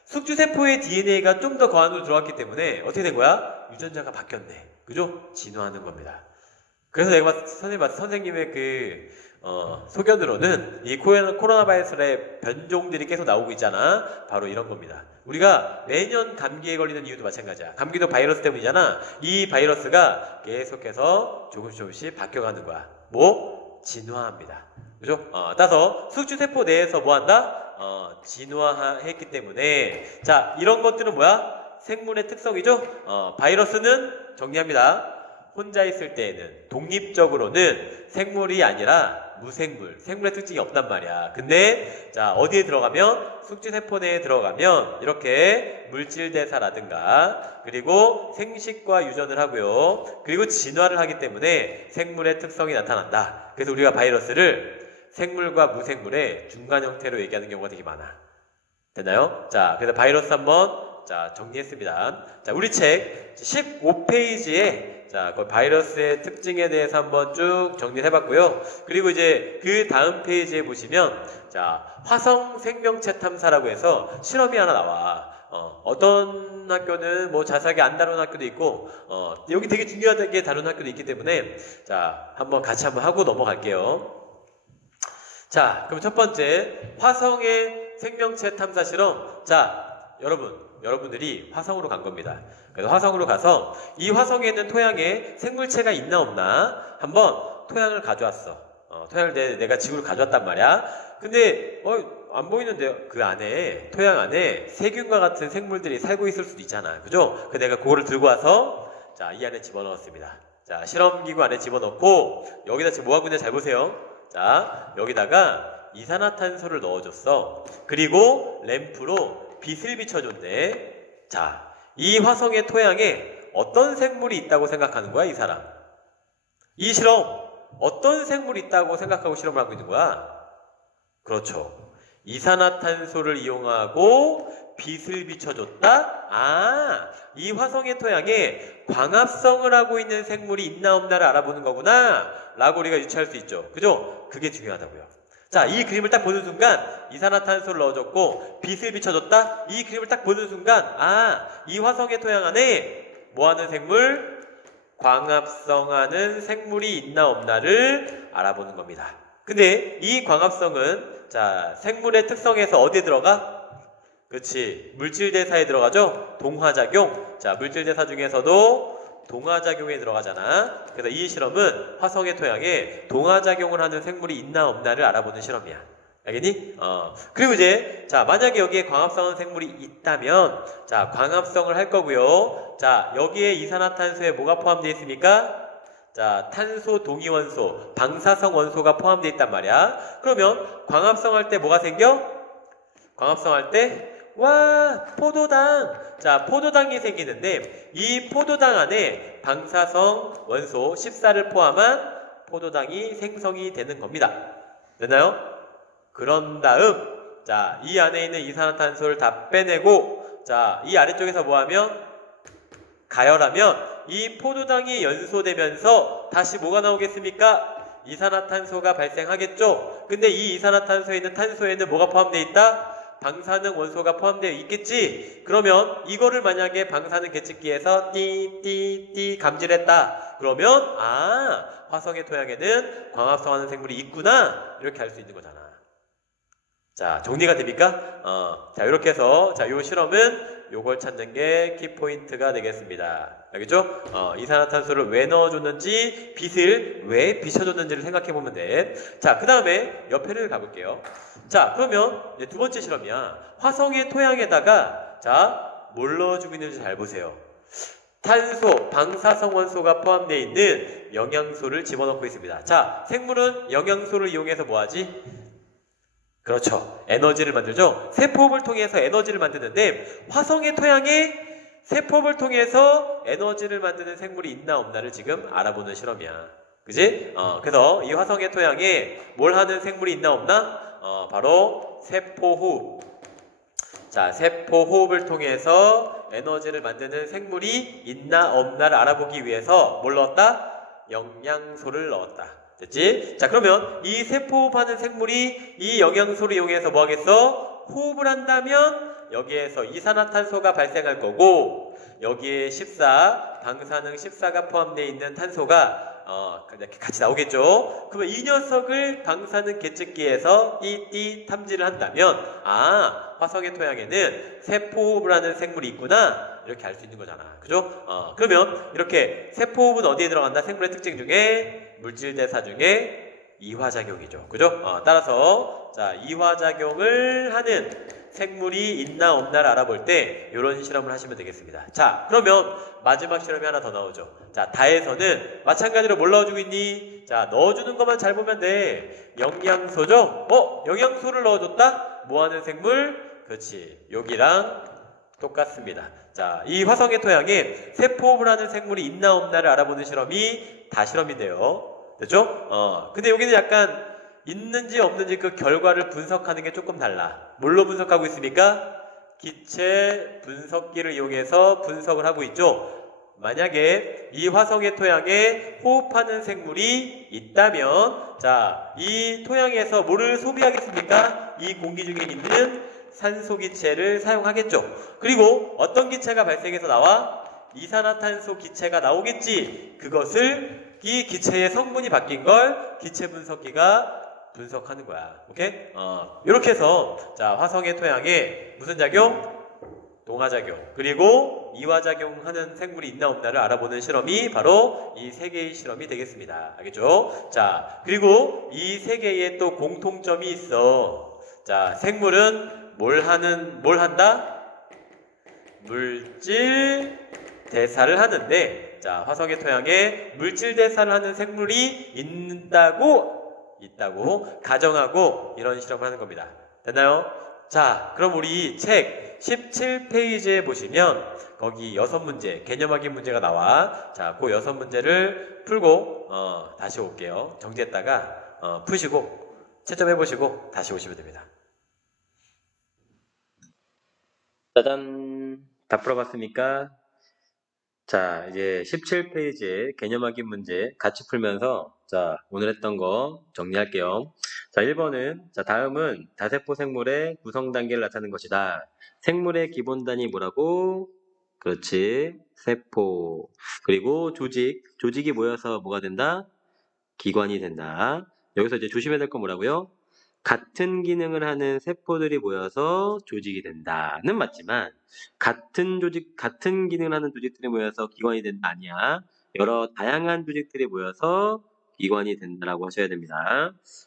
숙주세포의 DNA가 좀 더 거한으로 들어왔기 때문에 어떻게 된 거야? 유전자가 바뀌었네. 그죠? 진화하는 겁니다. 그래서 내가 선생님의 소견으로는 이 코로나 바이러스의 변종들이 계속 나오고 있잖아. 바로 이런 겁니다. 우리가 매년 감기에 걸리는 이유도 마찬가지야. 감기도 바이러스 때문이잖아. 이 바이러스가 계속해서 조금씩 바뀌어가는 거야. 뭐? 진화합니다. 그죠? 따라서 숙주세포 내에서 뭐 한다? 진화했기 때문에. 자, 이런 것들은 뭐야? 생물의 특성이죠? 바이러스는 정리합니다. 혼자 있을 때에는 독립적으로는 생물이 아니라 무생물, 생물의 특징이 없단 말이야. 근데 자, 어디에 들어가면, 숙주세포 내에 들어가면 이렇게 물질대사라든가 그리고 생식과 유전을 하고요. 그리고 진화를 하기 때문에 생물의 특성이 나타난다. 그래서 우리가 바이러스를 생물과 무생물의 중간 형태로 얘기하는 경우가 되게 많아. 됐나요? 자, 그래서 바이러스 한번 정리했습니다. 자, 우리 책 15페이지에 그 바이러스의 특징에 대해서 한번 쭉 정리를 해봤고요. 그리고 이제 그 다음 페이지에 보시면 화성 생명체 탐사라고 해서 실험이 하나 나와. 어떤 학교는 뭐 자세하게 안 다루는 학교도 있고, 여기 되게 중요하게 다루는 학교도 있기 때문에 한번 같이 한번 하고 넘어갈게요. 자, 그럼 첫 번째 화성의 생명체 탐사 실험. 자, 여러분들이 화성으로 간 겁니다. 그래서 화성으로 가서 이 화성에 있는 토양에 생물체가 있나 없나 한번 토양을 가져왔어. 토양을 내가 지구로 가져왔단 말이야. 근데 안 보이는데 그 안에, 토양 안에 세균과 같은 생물들이 살고 있을 수도 있잖아. 그죠? 그래서 내가 그거를 들고 와서 이 안에 집어넣었습니다. 자, 실험기구 안에 집어넣고 여기다 지금 뭐하고 있냐 잘 보세요. 자, 여기다가 이산화탄소를 넣어줬어. 그리고 램프로 빛을 비춰줬네. 자, 이 화성의 토양에 어떤 생물이 있다고 생각하는 거야, 이 사람? 이 실험, 어떤 생물이 있다고 생각하고 실험을 하고 있는 거야? 그렇죠. 이산화탄소를 이용하고 빛을 비춰줬다? 이 화성의 토양에 광합성을 하고 있는 생물이 있나 없나를 알아보는 거구나 라고 우리가 유추할 수 있죠. 그죠? 그게 중요하다고요. 자, 이 그림을 딱 보는 순간 이산화탄소를 넣어줬고 빛을 비춰줬다? 이 그림을 딱 보는 순간 이 화성의 토양 안에 뭐하는 생물? 광합성하는 생물이 있나 없나를 알아보는 겁니다. 근데 이 광합성은 생물의 특성에서 어디에 들어가? 그렇지, 물질대사에 들어가죠? 동화작용. 자, 물질대사 중에서도 동화작용에 들어가잖아. 그래서 이 실험은 화성의 토양에 동화작용을 하는 생물이 있나 없나를 알아보는 실험이야. 알겠니? 그리고 이제 만약에 여기에 광합성한 생물이 있다면 광합성을 할 거고요. 여기에 이산화탄소에 뭐가 포함되어 있습니까? 탄소 동위원소, 방사성 원소가 포함되어 있단 말이야. 그러면 광합성할 때 뭐가 생겨? 광합성할 때 포도당. 포도당이 생기는데 이 포도당 안에 방사성 원소 14를 포함한 포도당이 생성이 되는 겁니다. 됐나요? 그런 다음 이 안에 있는 이산화탄소를 다 빼내고 이 아래쪽에서 뭐하면 가열하면 이 포도당이 연소되면서 다시 뭐가 나오겠습니까? 이산화탄소가 발생하겠죠? 근데 이 이산화탄소에 있는 탄소에는 뭐가 포함되어 있다? 방사능 원소가 포함되어 있겠지? 그러면 이거를 만약에 방사능 계측기에서 띠 감지했다. 그러면 화성의 토양에는 광합성하는 생물이 있구나. 이렇게 할 수 있는 거잖아. 자, 정리가 됩니까? 이렇게 해서 요 실험은 요걸 찾는 게 키포인트가 되겠습니다. 알겠죠? 이산화탄소를 왜 넣어줬는지, 빛을 왜 비춰줬는지를 생각해보면 돼. 자, 그 다음에 옆에를 가볼게요. 자, 그러면 이제 두 번째 실험이야. 화성의 토양에다가 뭘 넣어주고 있는지 잘 보세요. 탄소, 방사성 원소가 포함되어 있는 영양소를 집어넣고 있습니다. 자, 생물은 영양소를 이용해서 뭐하지? 그렇죠. 에너지를 만들죠. 세포흡을 통해서 에너지를 만드는데 화성의 토양에 세포흡을 통해서 에너지를 만드는 생물이 있나 없나를 지금 알아보는 실험이야. 그지? 그래서 이 화성의 토양에 뭘 하는 생물이 있나 없나? 바로 세포호흡. 자, 세포호흡을 통해서 에너지를 만드는 생물이 있나 없나를 알아보기 위해서 뭘 넣었다? 영양소를 넣었다. 됐지? 자, 그러면 이 세포호흡하는 생물이 이 영양소를 이용해서 뭐 하겠어? 호흡을 한다면 여기에서 이산화탄소가 발생할 거고, 여기에 14, 방사능 14가 포함되어 있는 탄소가 같이 나오겠죠. 그러면 이 녀석을 방사능 계측기에서 띠띠 탐지를 한다면, 화성의 토양에는 세포호흡을 하는 생물이 있구나, 이렇게 알 수 있는 거잖아. 그죠? 그러면 이렇게 세포호흡은 어디에 들어간다? 생물의 특징 중에 물질대사 중에 이화작용이죠. 그죠? 따라서 자, 이화작용을 하는 생물이 있나 없나를 알아볼 때 이런 실험을 하시면 되겠습니다. 자, 그러면 마지막 실험이 하나 더 나오죠. 자, 다에서는 마찬가지로 뭘 넣어주고 있니? 자, 넣어주는 것만 잘 보면 돼. 영양소죠? 영양소를 넣어줬다? 뭐하는 생물? 그렇지, 여기랑 똑같습니다. 자, 이 화성의 토양에 세포호흡을 하는 생물이 있나 없나를 알아보는 실험이 다실험인데요. 됐죠? 근데 여기는 약간 있는지 없는지 그 결과를 분석하는 게 조금 달라. 뭘로 분석하고 있습니까? 기체 분석기를 이용해서 분석을 하고 있죠. 만약에 이 화성의 토양에 호흡하는 생물이 있다면, 자, 이 토양에서 뭐를 소비하겠습니까? 이 공기 중에 있는 산소 기체를 사용하겠죠. 그리고 어떤 기체가 발생해서 나와? 이산화탄소 기체가 나오겠지. 그것을 이 기체의 성분이 바뀐 걸 기체 분석기가 분석하는 거야. 오케이? 이렇게 해서 자, 화성의 토양에 무슨 작용? 동화작용, 그리고 이화작용하는 생물이 있나 없나를 알아보는 실험이 바로 이 세 개의 실험이 되겠습니다. 알겠죠? 자, 그리고 이 세 개의 또 공통점이 있어. 자, 생물은 뭘 한다? 물질 대사를 하는데, 자, 화성의 토양에 물질 대사를 하는 생물이 있다고 가정하고 이런 실험을 하는 겁니다. 됐나요? 자, 그럼 우리 책 17페이지에 보시면 거기 6문제, 개념 확인 문제가 나와. 자, 그 6문제를 풀고 다시 올게요. 정지했다가 푸시고 채점해보시고 다시 오시면 됩니다. 짜잔! 다 풀어봤습니까? 자, 이제 17페이지의 개념 확인 문제 같이 풀면서 자, 오늘 했던 거 정리할게요. 자, 1번은 자, 다음은 다세포 생물의 구성 단계를 나타내는 것이다. 생물의 기본 단위 뭐라고? 그렇지, 세포. 그리고 조직이 모여서 뭐가 된다? 기관이 된다. 여기서 이제 조심해야 될 건 뭐라고요? 같은 기능을 하는 세포들이 모여서 조직이 된다는 맞지만, 같은 기능을 하는 조직들이 모여서 기관이 된다 아니야. 여러 다양한 조직들이 모여서 기관이 된다라고 하셔야 됩니다.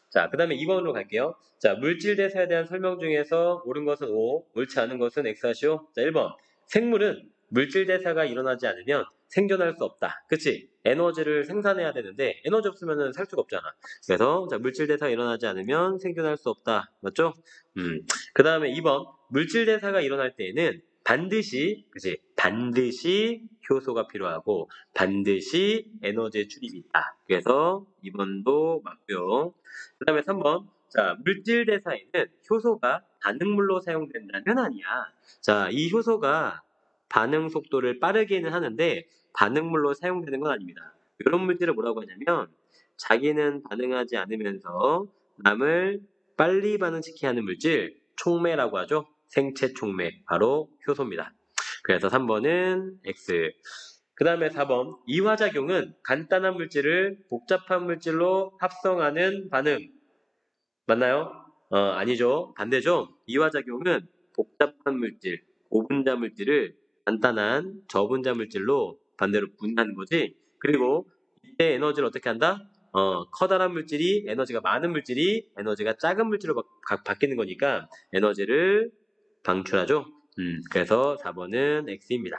자, 그 다음에 2번으로 갈게요. 자, 물질 대사에 대한 설명 중에서 옳은 것은 O, 옳지 않은 것은 X하시오. 자, 1번. 생물은 물질 대사가 일어나지 않으면 생존할 수 없다. 그치? 에너지를 생산해야 되는데 에너지 없으면 살 수가 없잖아. 그래서 자, 물질 대사가 일어나지 않으면 생존할 수 없다. 맞죠? 그 다음에 2번. 물질 대사가 일어날 때에는 반드시 효소가 필요하고 반드시 에너지의 출입이 있다. 그래서 2번도 맞고요. 그 다음에 3번. 자, 물질 대사에는 효소가 반응물로 사용된다면 아니야. 자, 이 효소가 반응 속도를 빠르게는 하는데 반응물로 사용되는 건 아닙니다. 이런 물질을 뭐라고 하냐면 자기는 반응하지 않으면서 남을 빨리 반응시키게 하는 물질, 촉매라고 하죠. 생체 촉매, 바로 효소입니다. 그래서 3번은 X. 그 다음에 4번. 이화작용은 간단한 물질을 복잡한 물질로 합성하는 반응. 맞나요? 아니죠. 반대죠. 이화작용은 복잡한 물질, 고분자 물질을 간단한 저분자 물질로 반대로 분해하는 거지. 그리고 이때 에너지를 어떻게 한다? 커다란 물질이 에너지가 많은 물질이 에너지가 작은 물질로 바뀌는 거니까 에너지를 방출하죠. 그래서 4번은 X입니다.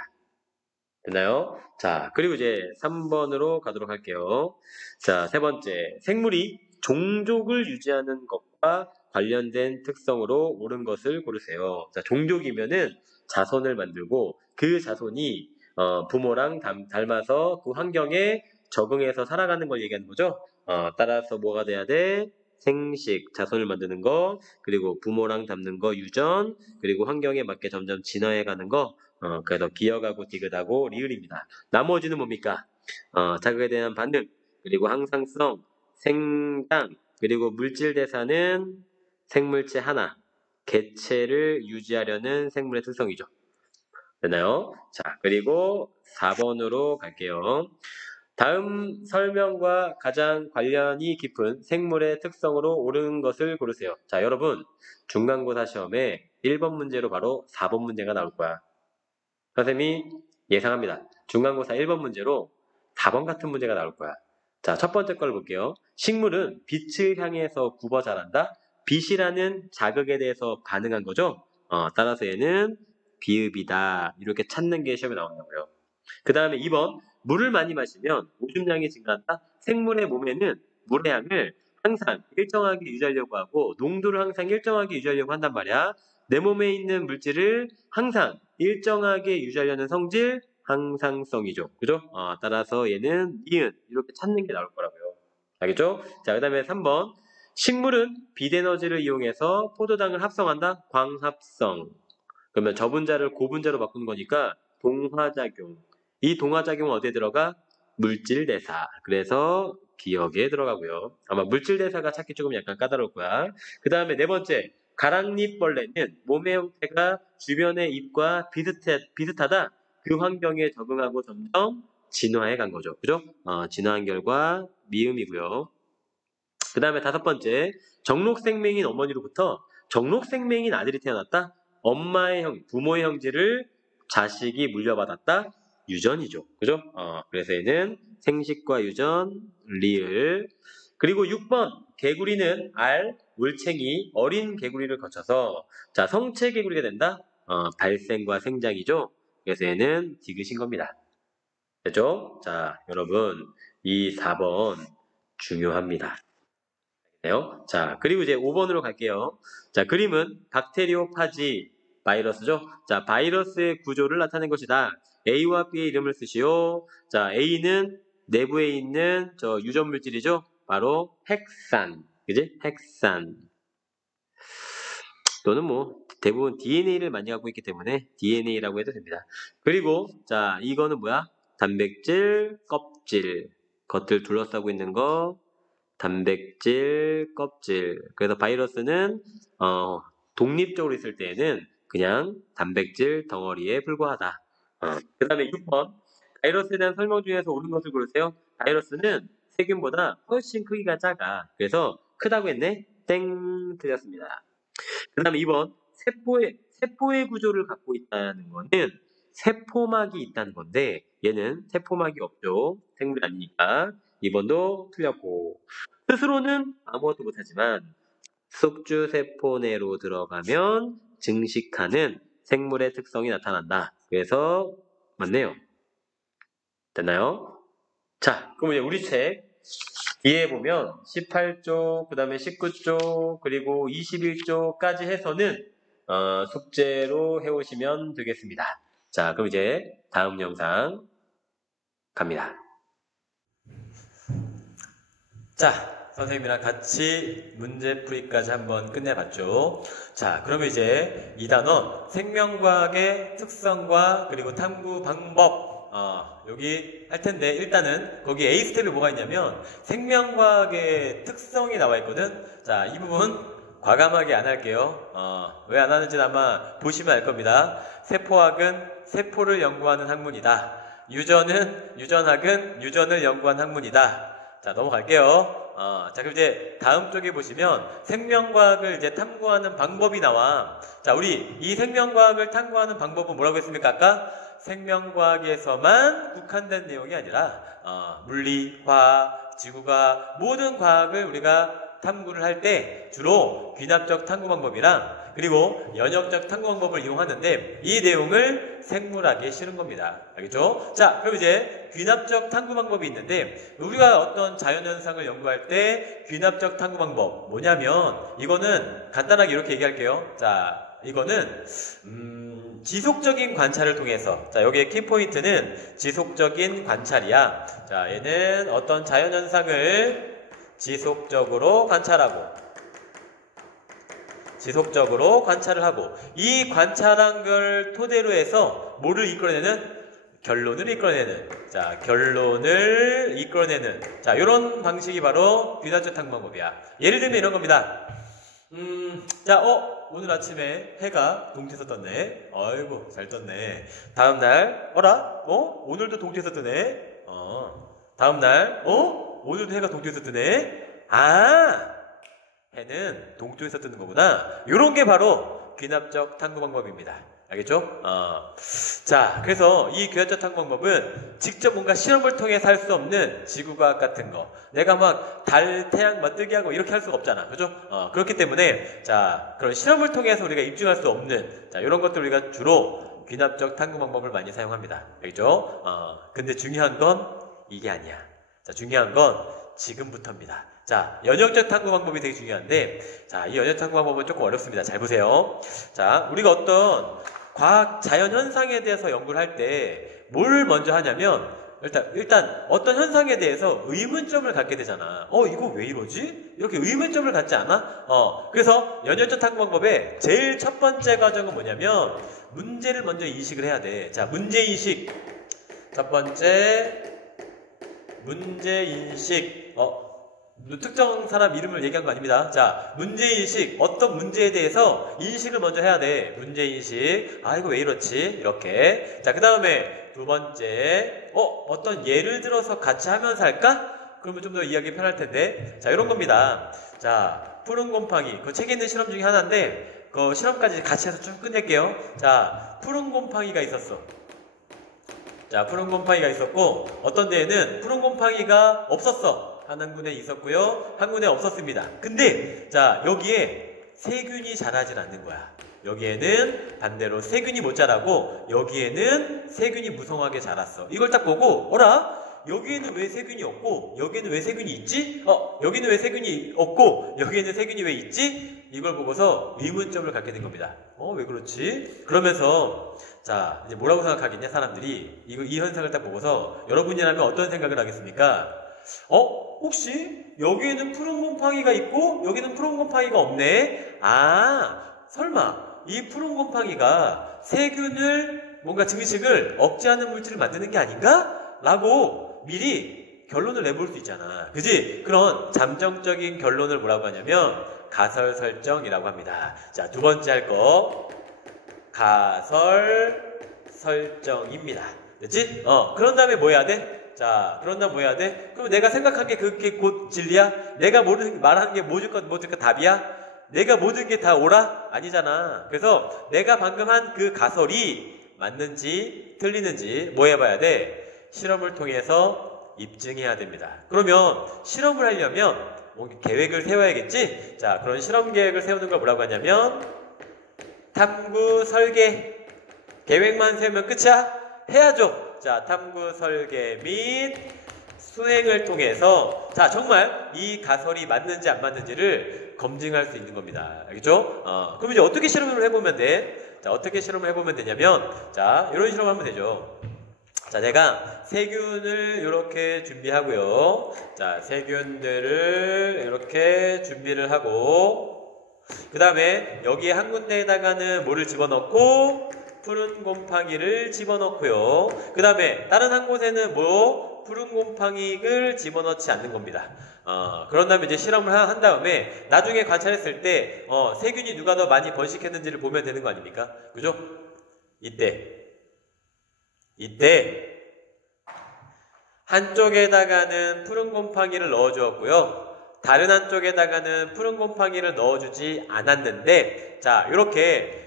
됐나요? 자, 그리고 이제 3번으로 가도록 할게요. 자, 세 번째. 생물이 종족을 유지하는 것과 관련된 특성으로 옳은 것을 고르세요. 자, 종족이면은 자손을 만들고 그 자손이 부모랑 닮아서 그 환경에 적응해서 살아가는 걸 얘기하는 거죠. 따라서 뭐가 돼야 돼? 생식, 자손을 만드는 거, 그리고 부모랑 닮는 거, 유전, 그리고 환경에 맞게 점점 진화해 가는 거, 그래서 기억하고 디귿하고 리을입니다. 나머지는 뭡니까? 자극에 대한 반응, 그리고 항상성, 생장, 그리고 물질 대사는 생물체 하나, 개체를 유지하려는 생물의 특성이죠. 됐나요? 자, 그리고 4번으로 갈게요. 다음 설명과 가장 관련이 깊은 생물의 특성으로 옳은 것을 고르세요. 자, 여러분, 중간고사 시험에 1번 문제로 바로 4번 문제가 나올 거야. 선생님이 예상합니다. 중간고사 1번 문제로 4번 같은 문제가 나올 거야. 자, 첫 번째 걸 볼게요. 식물은 빛을 향해서 굽어 자란다. 빛이라는 자극에 대해서 반응한 거죠. 따라서 얘는 비읍이다. 이렇게 찾는 게 시험에 나온다고요. 그 다음에 2번. 물을 많이 마시면 오줌량이 증가한다. 생물의 몸에는 물의 양을 항상 일정하게 유지하려고 하고 농도를 항상 일정하게 유지하려고 한단 말이야. 내 몸에 있는 물질을 항상 일정하게 유지하려는 성질, 항상성이죠. 그죠? 따라서 얘는 니은 이렇게 찾는 게 나올 거라고요. 알겠죠? 자, 그 다음에 3번. 식물은 빛에너지를 이용해서 포도당을 합성한다. 광합성. 그러면 저분자를 고분자로 바꾸는 거니까 동화작용. 이 동화작용은 어디에 들어가? 물질대사. 그래서 기억에 들어가고요. 아마 물질대사가 찾기 조금 약간 까다로울 거야. 그 다음에 네 번째. 가랑잎벌레는 몸의 형태가 주변의 잎과 비슷하다. 그 환경에 적응하고 점점 진화해 간 거죠. 그죠? 진화한 결과 미음이고요. 그 다음에 5번째. 정록생명인 어머니로부터 정록생명인 아들이 태어났다. 엄마의 부모의 형질을 자식이 물려받았다. 유전이죠. 그죠? 그래서 얘는 생식과 유전, 리을. 그리고 6번. 개구리는 알, 올챙이, 어린 개구리를 거쳐서 자, 성체 개구리가 된다. 발생과 생장이죠. 그래서 얘는 디귿인 겁니다. 됐죠? 자, 여러분 이 4번 중요합니다. 자, 그리고 이제 5번으로 갈게요. 자, 그림은 박테리오파지 바이러스죠. 자, 바이러스의 구조를 나타낸 것이다. A와 B의 이름을 쓰시오. 자, A는 내부에 있는 저 유전 물질이죠. 바로 핵산. 그지? 핵산. 또는 뭐 대부분 DNA를 많이 갖고 있기 때문에 DNA라고 해도 됩니다. 그리고 자, 이거는 뭐야? 단백질 껍질. 겉을 둘러싸고 있는 거. 단백질 껍질. 그래서 바이러스는 독립적으로 있을 때에는 그냥 단백질 덩어리에 불과하다. 그 다음에 6번. 바이러스에 대한 설명 중에서 옳은 것을 고르세요. 바이러스는 세균보다 훨씬 크기가 작아. 그래서 크다고 했네. 땡. 틀렸습니다. 그 다음에 2번. 세포의 구조를 갖고 있다는 거는 세포막이 있다는 건데 얘는 세포막이 없죠. 생물이 아니니까. 2번도 틀렸고. 스스로는 아무것도 못하지만 숙주세포 내로 들어가면 증식하는 생물의 특성이 나타난다. 그래서 맞네요. 됐나요? 자, 그럼 이제 우리 책 뒤에 보면 18쪽, 그 다음에 19쪽, 그리고 21쪽까지 해서는 숙제로 해오시면 되겠습니다. 자, 그럼 이제 다음 영상 갑니다. 자, 선생님이랑 같이 문제풀이까지 한번 끝내봤죠. 자, 그러면 이제 이 단원 생명과학의 특성과 그리고 탐구 방법 여기 할 텐데 일단은 거기 A 스텝에 뭐가 있냐면 생명과학의 특성이 나와 있거든. 자, 이 부분 과감하게 안 할게요. 왜 안 하는지는 아마 보시면 알 겁니다. 세포학은 세포를 연구하는 학문이다. 유전학은 유전을 연구하는 학문이다. 자, 넘어갈게요. 자, 그럼 이제 다음 쪽에 보시면 생명과학을 이제 탐구하는 방법이 나와. 자, 우리 이 생명과학을 탐구하는 방법은 뭐라고 했습니까? 아까 생명과학에서만 국한된 내용이 아니라 물리, 화학, 지구과학 모든 과학을 우리가 탐구를 할 때 주로 귀납적 탐구 방법이랑 그리고 연역적 탐구 방법을 이용하는데 이 내용을 생물학에 실은 겁니다. 알겠죠? 자, 그럼 이제 귀납적 탐구 방법이 있는데 우리가 어떤 자연현상을 연구할 때 귀납적 탐구 방법 뭐냐면 이거는 간단하게 이렇게 얘기할게요. 자, 이거는 지속적인 관찰을 통해서 자, 여기에 키포인트는 지속적인 관찰이야. 자, 얘는 어떤 자연현상을 지속적으로 관찰하고 이 관찰한 걸 토대로 해서 뭐를 이끌어내는 결론을 이끌어내는, 자, 결론을 이끌어내는, 자, 요런 방식이 바로 귀납적 탐구 방법이야. 예를 들면 이런 겁니다. 자, 오늘 아침에 해가 동태에서 떴네. 아이고, 잘 떴네. 다음날, 오늘도 동태에서 뜨네. 다음날, 오늘도 해가 동쪽에서 뜨네. 해는 동쪽에서 뜨는 거구나. 요런 게 바로 귀납적 탐구 방법입니다. 알겠죠? 자, 그래서 이 귀납적 탐구 방법은 직접 뭔가 실험을 통해서 할 수 없는 지구과학 같은 거. 내가 막 달, 태양 막 뜨게 하고 이렇게 할 수가 없잖아. 그죠? 그렇기 때문에, 자, 그런 실험을 통해서 우리가 입증할 수 없는, 자, 이런 것들 우리가 주로 귀납적 탐구 방법을 많이 사용합니다. 알겠죠? 근데 중요한 건 이게 아니야. 자, 중요한 건 지금부터입니다. 자, 연역적 탐구 방법이 되게 중요한데, 자, 이 연역적 탐구 방법은 조금 어렵습니다. 잘 보세요. 자, 우리가 어떤 과학 자연 현상에 대해서 연구를 할 때 뭘 먼저 하냐면, 일단 어떤 현상에 대해서 의문점을 갖게 되잖아. 이거 왜 이러지? 이렇게 의문점을 갖지 않아? 그래서 연역적 탐구 방법의 제일 첫 번째 과정은 뭐냐면, 문제를 먼저 인식을 해야 돼. 자, 문제인식. 첫 번째, 문제인식. 특정 사람 이름을 얘기한 거 아닙니다. 자, 문제인식. 어떤 문제에 대해서 인식을 먼저 해야 돼. 문제인식. 이거 왜 이렇지? 이렇게. 자, 그 다음에 두 번째. 어떤 예를 들어서 같이 하면서 할까? 그러면 좀 더 이해하기 편할 텐데. 자, 이런 겁니다. 자, 푸른 곰팡이. 그 책에 있는 실험 중에 하나인데, 그 실험까지 같이 해서 쭉 끝낼게요. 자, 푸른 곰팡이가 있었어. 자, 푸른 곰팡이가 있었고, 어떤 데에는 푸른 곰팡이가 없었어. 한 군데 있었고요. 한 군데 없었습니다. 근데, 자, 여기에 세균이 자라질 않는 거야. 여기에는 반대로 세균이 못 자라고, 여기에는 세균이 무성하게 자랐어. 이걸 딱 보고, 여기에는 왜 세균이 없고, 여기에는 왜 세균이 있지? 여기는 왜 세균이 없고, 여기에는 세균이 왜 있지? 이걸 보고서 의문점을 갖게 된 겁니다. 왜 그렇지? 그러면서, 자, 이제 뭐라고 생각하겠냐, 사람들이. 이 현상을 딱 보고서, 여러분이라면 어떤 생각을 하겠습니까? 혹시, 여기에는 푸른 곰팡이가 있고, 여기는 푸른 곰팡이가 없네? 설마, 이 푸른 곰팡이가 세균을, 뭔가 증식을 억제하는 물질을 만드는 게 아닌가? 라고 미리 결론을 내볼 수 있잖아. 그지? 그런 잠정적인 결론을 뭐라고 하냐면 가설 설정이라고 합니다. 자, 두 번째 할 거 가설 설정입니다. 됐지? 그런 다음에 뭐 해야 돼? 자, 그런 다음에 뭐 해야 돼? 그럼 내가 생각한 게 그게 곧 진리야? 내가 말하는 게 뭐줄 것 답이야? 내가 모든 게 다 옳아? 아니잖아. 그래서 내가 방금 한 그 가설이 맞는지 틀리는지 뭐 해봐야 돼? 실험을 통해서 입증해야 됩니다. 그러면 실험을 하려면 계획을 세워야겠지? 자, 그런 실험 계획을 세우는 걸 뭐라고 하냐면 탐구 설계. 계획만 세우면 끝이야? 해야죠. 자, 탐구 설계 및 수행을 통해서 자, 정말 이 가설이 맞는지 안 맞는지를 검증할 수 있는 겁니다. 알겠죠? 그럼 이제 어떻게 실험을 해보면 돼? 자, 어떻게 실험을 해보면 되냐면 자, 이런 실험을 하면 되죠. 자, 내가 세균을 이렇게 준비하고요. 자, 세균들을 이렇게 준비를 하고 그 다음에 여기에 한 군데에다가는 뭐를 집어넣고 푸른 곰팡이를 집어넣고요. 그 다음에 다른 한 곳에는 푸른 곰팡이를 집어넣지 않는 겁니다. 그런 다음에 이제 실험을 한 다음에 나중에 관찰했을 때 세균이 누가 더 많이 번식했는지를 보면 되는 거 아닙니까? 그죠? 이때 한쪽에다가는 푸른 곰팡이를 넣어주었고요. 다른 한쪽에다가는 푸른 곰팡이를 넣어주지 않았는데 자, 이렇게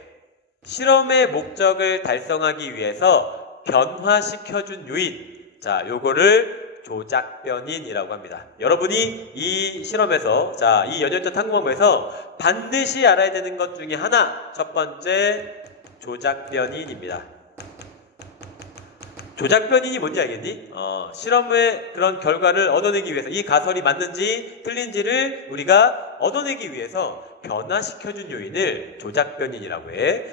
실험의 목적을 달성하기 위해서 변화시켜준 요인 자, 요거를 조작변인이라고 합니다. 여러분이 이 실험에서 자, 이 연역적 탐구 방법에서 반드시 알아야 되는 것 중에 하나 첫 번째 조작변인입니다. 조작변인이 뭔지 알겠니? 실험의 그런 결과를 얻어내기 위해서 이 가설이 맞는지 틀린지를 우리가 얻어내기 위해서 변화시켜준 요인을 조작변인이라고 해.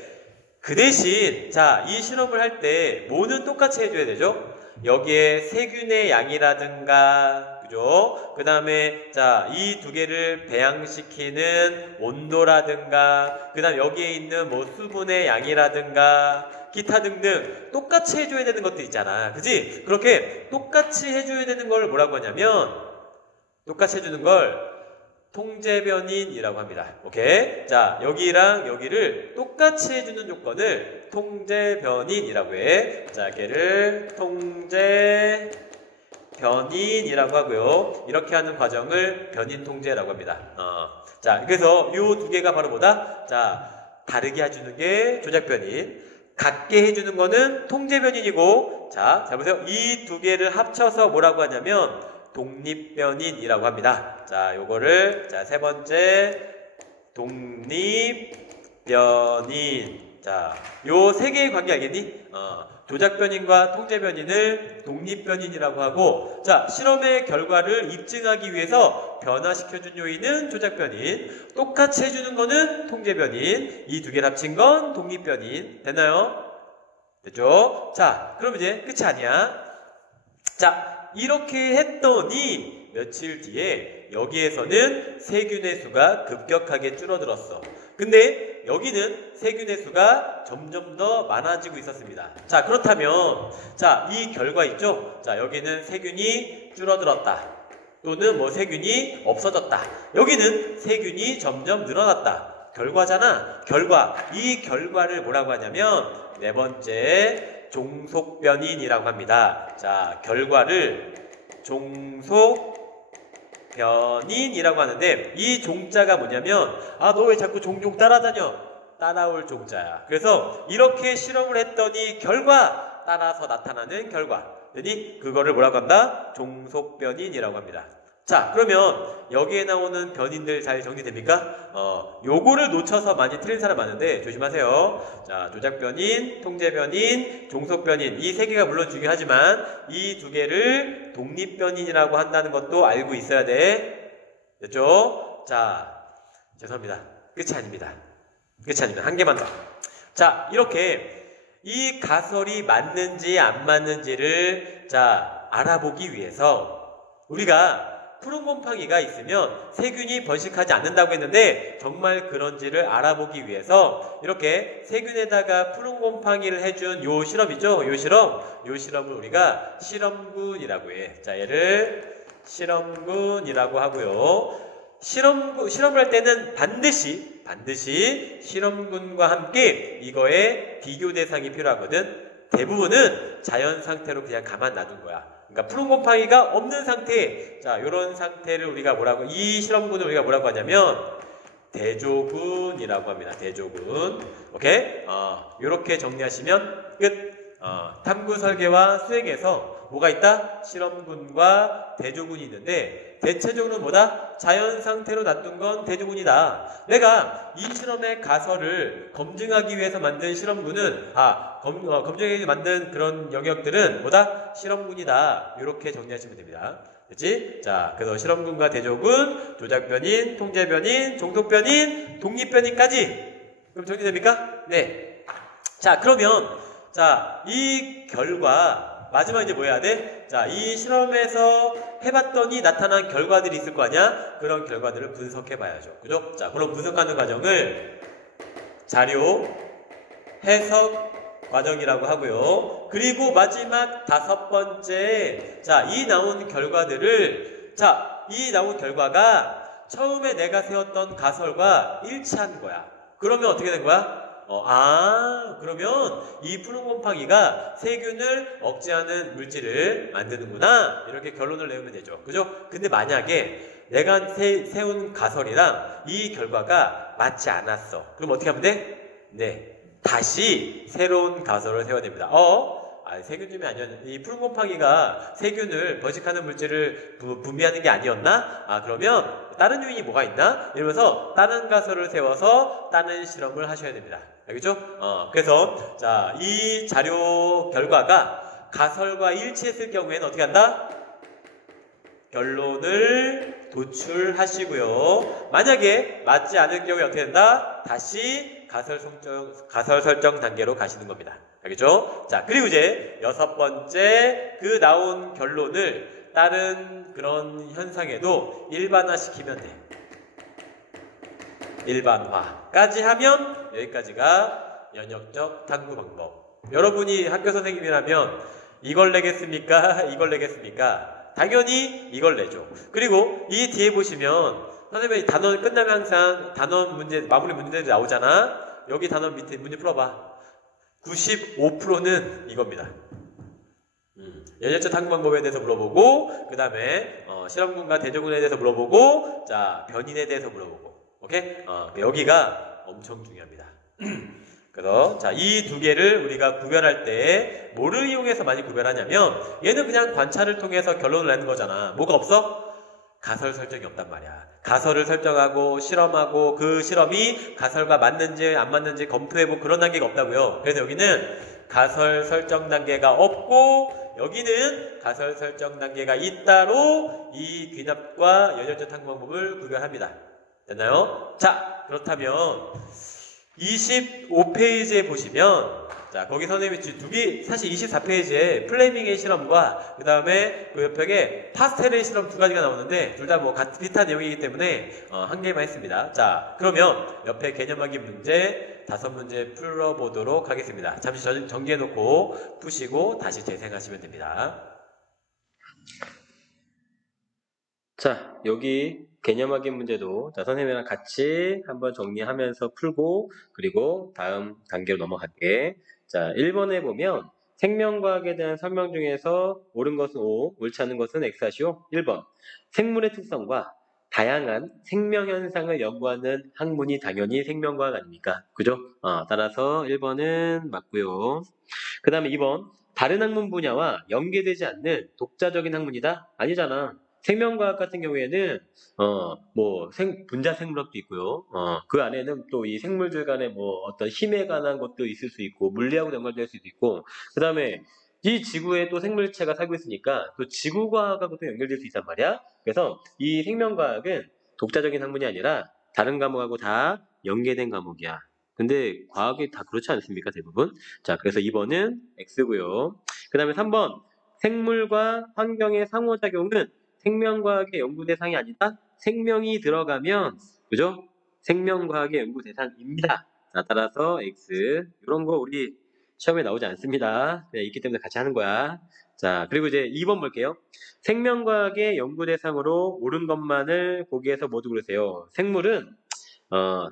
그 대신 자, 이 실험을 할 때 뭐는 똑같이 해줘야 되죠? 여기에 세균의 양이라든가 그죠? 그 다음에 자, 이 두 개를 배양시키는 온도라든가 그 다음 여기에 있는 수분의 양이라든가 기타 등등 똑같이 해줘야 되는 것들 있잖아. 그지? 그렇게 똑같이 해줘야 되는 걸 뭐라고 하냐면 똑같이 해주는 걸 통제변인이라고 합니다. 오케이? 자, 여기랑 여기를 똑같이 해주는 조건을 통제변인이라고 해. 자, 걔를 통제변인이라고 하고요. 이렇게 하는 과정을 변인통제라고 합니다. 자, 그래서 이 두 개가 바로 뭐다? 자, 다르게 해주는 게 조작변인, 같게 해주는 거는 통제변인이고, 자, 잘 보세요. 이 두 개를 합쳐서 뭐라고 하냐면 독립변인이라고 합니다. 자, 요거를 자, 세 번째 독립변인. 자, 요 세 개의 관계 알겠니? 조작변인과 통제변인을 독립변인이라고 하고, 자, 실험의 결과를 입증하기 위해서 변화시켜준 요인은 조작변인, 똑같이 해주는 거는 통제변인, 이 두 개를 합친 건 독립변인. 됐나요? 됐죠? 자, 그럼 이제 끝이 아니야. 자, 이렇게 했더니 며칠 뒤에 여기에서는 세균의 수가 급격하게 줄어들었어. 근데 여기는 세균의 수가 점점 더 많아지고 있었습니다. 자, 그렇다면 자, 이 결과 있죠? 자, 여기는 세균이 줄어들었다. 또는 뭐 세균이 없어졌다. 여기는 세균이 점점 늘어났다. 결과잖아. 결과. 이 결과를 뭐라고 하냐면 네 번째 종속변인이라고 합니다. 자, 결과를 종속변인이라고 하는데 이 종자가 뭐냐면 너 왜 자꾸 종종 따라다녀? 따라올 종자야. 그래서 이렇게 실험을 했더니 결과 따라서 나타나는 결과. 그러니 그거를 뭐라고 한다? 종속변인이라고 합니다. 자, 그러면 여기에 나오는 변인들 잘 정리됩니까? 요거를 놓쳐서 많이 틀린 사람 많은데 조심하세요. 자, 조작변인, 통제변인, 종속변인 이 세 개가 물론 중요하지만 이 두 개를 독립변인이라고 한다는 것도 알고 있어야 돼. 됐죠? 자, 죄송합니다. 끝이 아닙니다. 끝이 아닙니다. 한 개만 더. 자, 이렇게 이 가설이 맞는지 안 맞는지를 자, 알아보기 위해서 우리가 푸른 곰팡이가 있으면 세균이 번식하지 않는다고 했는데 정말 그런지를 알아보기 위해서 이렇게 세균에다가 푸른 곰팡이를 해준 요 실험이죠. 요 실험을 우리가 실험군이라고 해. 자, 얘를 실험군이라고 하고요. 실험을 할 때는 반드시 실험군과 함께 이거의 비교 대상이 필요하거든. 대부분은 자연 상태로 그냥 가만 놔둔 거야. 그러니까 푸른 곰팡이가 없는 상태. 자, 요런 상태를 우리가 이 실험군을 우리가 뭐라고 하냐면 대조군이라고 합니다. 대조군. 오케이? 요렇게 정리하시면 끝. 탐구 설계와 수행에서 뭐가 있다? 실험군과 대조군이 있는데 대체적으로 뭐다? 자연 상태로 놔둔 건 대조군이다. 내가 이 실험의 가설을 검증하기 위해서 만든 실험군은 검증하기 위해서 만든 그런 영역들은 뭐다? 실험군이다. 이렇게 정리하시면 됩니다. 됐지? 자, 그래서 실험군과 대조군, 조작변인, 통제변인, 종속변인, 독립변인까지 그럼 정리됩니까? 네. 자, 그러면 자, 이 결과 마지막 이제 뭐 해야 돼? 자, 이 실험에서 해봤더니 나타난 결과들이 있을 거 아니야? 그런 결과들을 분석해 봐야죠. 그죠? 자, 그럼 분석하는 과정을 자료, 해석 과정이라고 하고요. 그리고 마지막 다섯 번째, 자, 이 나온 결과가 처음에 내가 세웠던 가설과 일치한 거야. 그러면 어떻게 된 거야? 그러면 이 푸른 곰팡이가 세균을 억제하는 물질을 만드는구나. 이렇게 결론을 내면 되죠. 그죠? 근데 만약에 내가 세운 가설이랑 이 결과가 맞지 않았어. 그럼 어떻게 하면 돼? 네. 다시 새로운 가설을 세워야 됩니다. 세균 좀 아니었네. 이 푸른 곰팡이가 세균을 번식하는 물질을 분비하는 게 아니었나? 그러면 다른 요인이 뭐가 있나? 이러면서 다른 가설을 세워서 다른 실험을 하셔야 됩니다. 알겠죠? 그래서 자, 이 자료 결과가 가설과 일치했을 경우에는 어떻게 한다? 결론을 도출하시고요. 만약에 맞지 않을 경우에 어떻게 된다? 다시 가설 설정 단계로 가시는 겁니다. 알겠죠? 자, 그리고 이제 여섯 번째 그 나온 결론을 다른 그런 현상에도 일반화시키면 돼. 일반화까지 하면 여기까지가 연역적 탐구 방법. 여러분이 학교 선생님이라면 이걸 내겠습니까? 이걸 내겠습니까? 당연히 이걸 내죠. 그리고 이 뒤에 보시면 선생님이 단원 끝나면 항상 단원 문제, 마무리 문제들이 나오잖아. 여기 단원 밑에 문제 풀어봐. 95%는 이겁니다. 연역적 탐구 방법에 대해서 물어보고, 그 다음에 실험군과 대조군에 대해서 물어보고, 자 변인에 대해서 물어보고, 오케이? 여기가 엄청 중요합니다. 그래서 자 이 두 개를 우리가 구별할 때 뭐를 이용해서 많이 구별하냐면, 얘는 그냥 관찰을 통해서 결론을 내는 거잖아. 뭐가 없어? 가설 설정이 없단 말이야. 가설을 설정하고 실험하고 그 실험이 가설과 맞는지 안 맞는지 검토해보고 그런 단계가 없다고요. 그래서 여기는 가설 설정 단계가 없고, 여기는 가설 설정 단계가 있다로 이 귀납과 연역적 탐구 방법을 구별합니다. 됐나요? 자, 그렇다면 25페이지에 보시면, 자 거기 선생님이 두 개, 사실 24페이지에 플레밍의 실험과 그 다음에 그 옆에 파스텔의 실험 두 가지가 나오는데 둘 다 뭐 비슷한 내용이기 때문에 한 개만 했습니다. 자 그러면 옆에 개념하기 문제 5문제 풀어보도록 하겠습니다. 잠시 정리해놓고 푸시고 다시 재생하시면 됩니다. 자 여기 개념 확인 문제도 자 선생님이랑 같이 한번 정리하면서 풀고, 그리고 다음 단계로 넘어갈게. 자 1번에 보면 생명과학에 대한 설명 중에서 옳은 것은 O, 옳지 않은 것은 X하시오. 1번 생물의 특성과 다양한 생명 현상을 연구하는 학문이 당연히 생명과학 아닙니까? 그죠? 따라서 1번은 맞고요. 그 다음에 2번 다른 학문 분야와 연계되지 않는 독자적인 학문이다? 아니잖아. 생명과학 같은 경우에는 분자 생물학도 있고요. 그 안에는 또 이 생물들 간에 뭐 어떤 힘에 관한 것도 있을 수 있고, 물리하고 연관될 수도 있고, 그 다음에 이 지구에 또 생물체가 살고 있으니까 또 지구과학하고도 연결될 수 있단 말이야. 그래서 이 생명과학은 독자적인 학문이 아니라 다른 과목하고 다 연계된 과목이야. 근데 과학이 다 그렇지 않습니까, 대부분? 자, 그래서 2번은 X고요. 그 다음에 3번 생물과 환경의 상호작용은 생명과학의 연구 대상이 아니다? 생명이 들어가면, 그죠? 생명과학의 연구 대상입니다. 자, 따라서 X. 이런 거 우리 시험에 나오지 않습니다. 그냥 있기 때문에 같이 하는 거야. 자, 그리고 이제 2번 볼게요. 생명과학의 연구 대상으로 옳은 것만을 보기에서 모두 그러세요. 생물은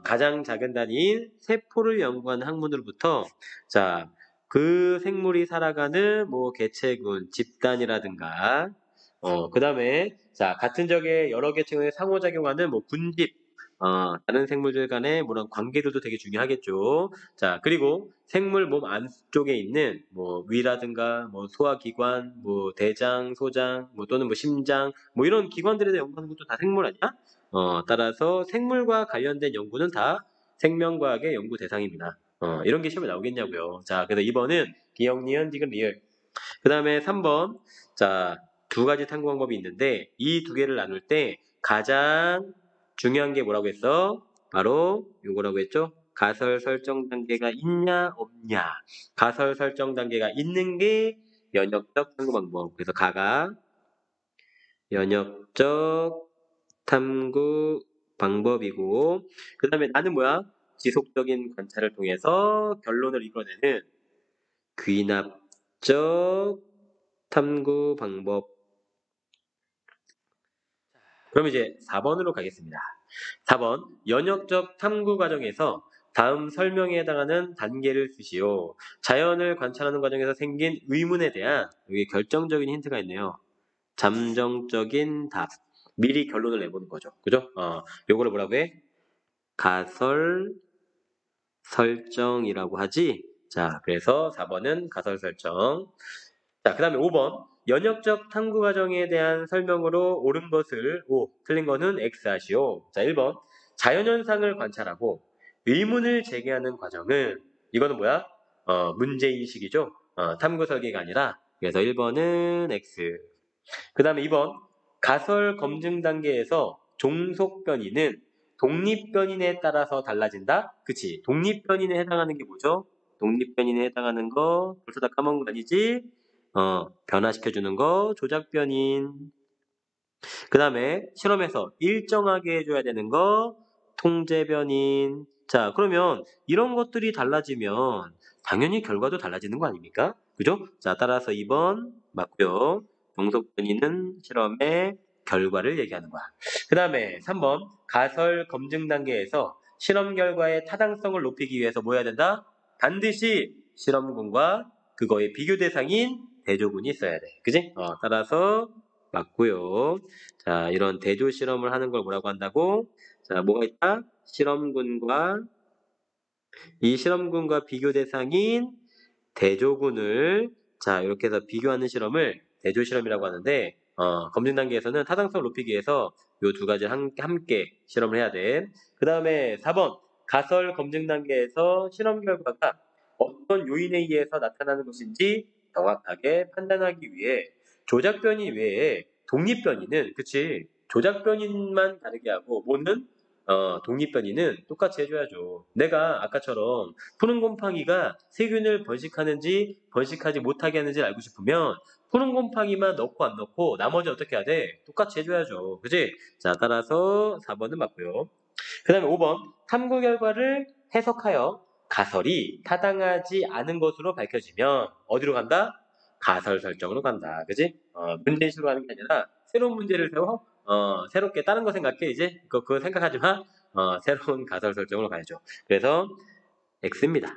가장 작은 단위인 세포를 연구하는 학문으로부터, 자, 그 생물이 살아가는 뭐 개체군, 집단이라든가, 그 다음에, 자, 같은 적의 여러 개체군에 상호작용하는 뭐 군집, 다른 생물들 간의 그런 관계들도 되게 중요하겠죠. 자, 그리고 생물 몸 안쪽에 있는 뭐 위라든가 뭐 소화기관, 뭐 대장, 소장, 뭐 또는 뭐 심장, 뭐 이런 기관들에 대해 연구하는 것도 다 생물 아니야? 따라서 생물과 관련된 연구는 다 생명과학의 연구 대상입니다. 이런 게 시험에 나오겠냐고요. 자, 그래서 2번은 기억, 니은, 디귿, 리을. 그 다음에 3번. 자, 두 가지 탐구 방법이 있는데 이 두 개를 나눌 때 가장 중요한 게 뭐라고 했어? 바로 요거라고 했죠? 가설 설정 단계가 있냐 없냐. 가설 설정 단계가 있는 게 연역적 탐구 방법. 그래서 가가 연역적 탐구 방법이고, 그 다음에 나는 뭐야? 지속적인 관찰을 통해서 결론을 이뤄내는 귀납적 탐구 방법. 그럼 이제 4번으로 가겠습니다. 4번 연역적 탐구 과정에서 다음 설명에 해당하는 단계를 쓰시오. 자연을 관찰하는 과정에서 생긴 의문에 대한 여기 결정적인 힌트가 있네요. 잠정적인 답. 미리 결론을 내보는 거죠. 그죠? 요거를 뭐라고 해? 가설 설정이라고 하지? 자, 그래서 4번은 가설 설정. 자, 그 다음에 5번. 연역적 탐구 과정에 대한 설명으로 옳은 것을 O, 틀린 거는 X 하시오. 자, 1번. 자연현상을 관찰하고 의문을 제기하는 과정은, 이거는 뭐야? 문제인식이죠? 탐구 설계가 아니라. 그래서 1번은 X. 그 다음에 2번. 가설 검증 단계에서 종속 변이는 독립 변인에 따라서 달라진다? 그치? 독립 변인에 해당하는 게 뭐죠? 독립 변인에 해당하는 거 벌써 다 까먹은 거 아니지? 변화시켜주는 거 조작 변인. 그 다음에 실험에서 일정하게 해줘야 되는 거 통제 변인. 자, 그러면 이런 것들이 달라지면 당연히 결과도 달라지는 거 아닙니까? 그죠? 자, 따라서 2번 맞고요. 동속 변이는 실험의 결과를 얘기하는 거야. 그 다음에 3번 가설 검증 단계에서 실험 결과의 타당성을 높이기 위해서 뭐 해야 된다? 반드시 실험군과 그거의 비교 대상인 대조군이 있어야 돼. 그지? 따라서 맞고요. 자, 이런 대조 실험을 하는 걸 뭐라고 한다고? 자, 뭐가 있다? 이 실험군과 비교 대상인 대조군을 자, 이렇게 해서 비교하는 실험을 대조 실험이라고 하는데 검증 단계에서는 타당성을 높이기 위해서 이 두 가지를 함께 실험을 해야 돼. 그 다음에 4번 가설 검증 단계에서 실험 결과가 어떤 요인에 의해서 나타나는 것인지 정확하게 판단하기 위해 조작 변이 외에 독립 변이는 그치 조작 변이만 다르게 하고 뭐는 독립 변이는 똑같이 해줘야죠. 내가 아까처럼 푸른 곰팡이가 세균을 번식하는지 번식하지 못하게 하는지를 알고 싶으면 푸른 곰팡이만 넣고 안 넣고 나머지 어떻게 해야 돼? 똑같이 해줘야죠. 그지? 자, 따라서 4번은 맞고요. 그 다음에 5번 탐구 결과를 해석하여 가설이 타당하지 않은 것으로 밝혀지면 어디로 간다? 가설 설정으로 간다. 그지? 문제인식으로 가는 게 아니라 새로운 문제를 세워 새롭게 다른 거 생각해 이제 그거 생각하지 마. 새로운 가설 설정으로 가야죠. 그래서 X입니다.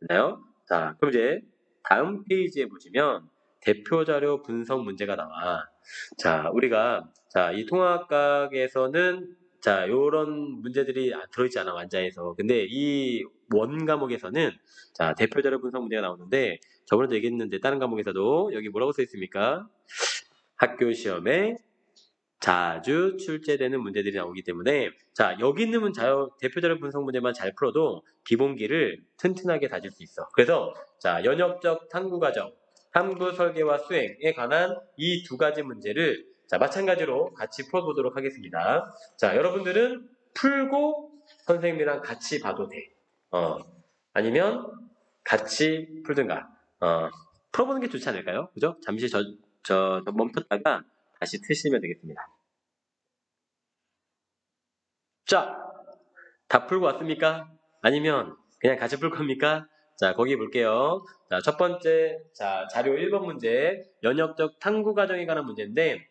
됐나요? 자, 그럼 이제 다음 페이지에 보시면 대표 자료 분석 문제가 나와. 자, 우리가 이 통합각에서는 자, 요런 문제들이 들어있지 않아, 완자에서. 근데 이 원 과목에서는 자, 대표 자료 분석 문제가 나오는데 저번에도 얘기했는데 다른 과목에서도 여기 뭐라고 써 있습니까? 학교 시험에 자주 출제되는 문제들이 나오기 때문에 자 여기 있는 대표자료 분석 문제만 잘 풀어도 기본기를 튼튼하게 다질 수 있어. 그래서 자 연역적 탐구 과정, 탐구 설계와 수행에 관한 이 두 가지 문제를 자 마찬가지로 같이 풀어보도록 하겠습니다. 자 여러분들은 풀고 선생님이랑 같이 봐도 돼. 아니면 같이 풀든가. 풀어보는 게 좋지 않을까요? 그죠? 잠시 멈췄다가 다시 트시면 되겠습니다. 자, 다 풀고 왔습니까? 아니면 그냥 같이 풀 겁니까? 자, 거기 볼게요. 자, 첫 번째, 자, 자료 1번 문제, 연역적 탐구 과정에 관한 문제인데,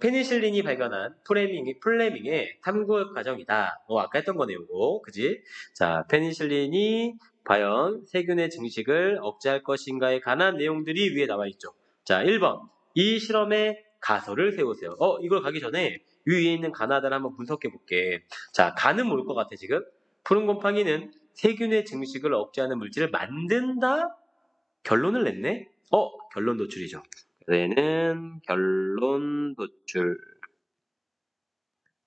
페니실린이 발견한 플레밍의 탐구 과정이다. 아까 했던 거네요, 이거. 그지? 자, 페니실린이 과연 세균의 증식을 억제할 것인가에 관한 내용들이 위에 나와 있죠. 자, 1번. 이 실험의 가설을 세우세요. 이걸 가기 전에 이 위에 있는 가나다를 한번 분석해 볼게. 자, 간은 뭘 것 같아, 지금? 푸른 곰팡이는 세균의 증식을 억제하는 물질을 만든다? 결론을 냈네? 결론 도출이죠. 얘는 결론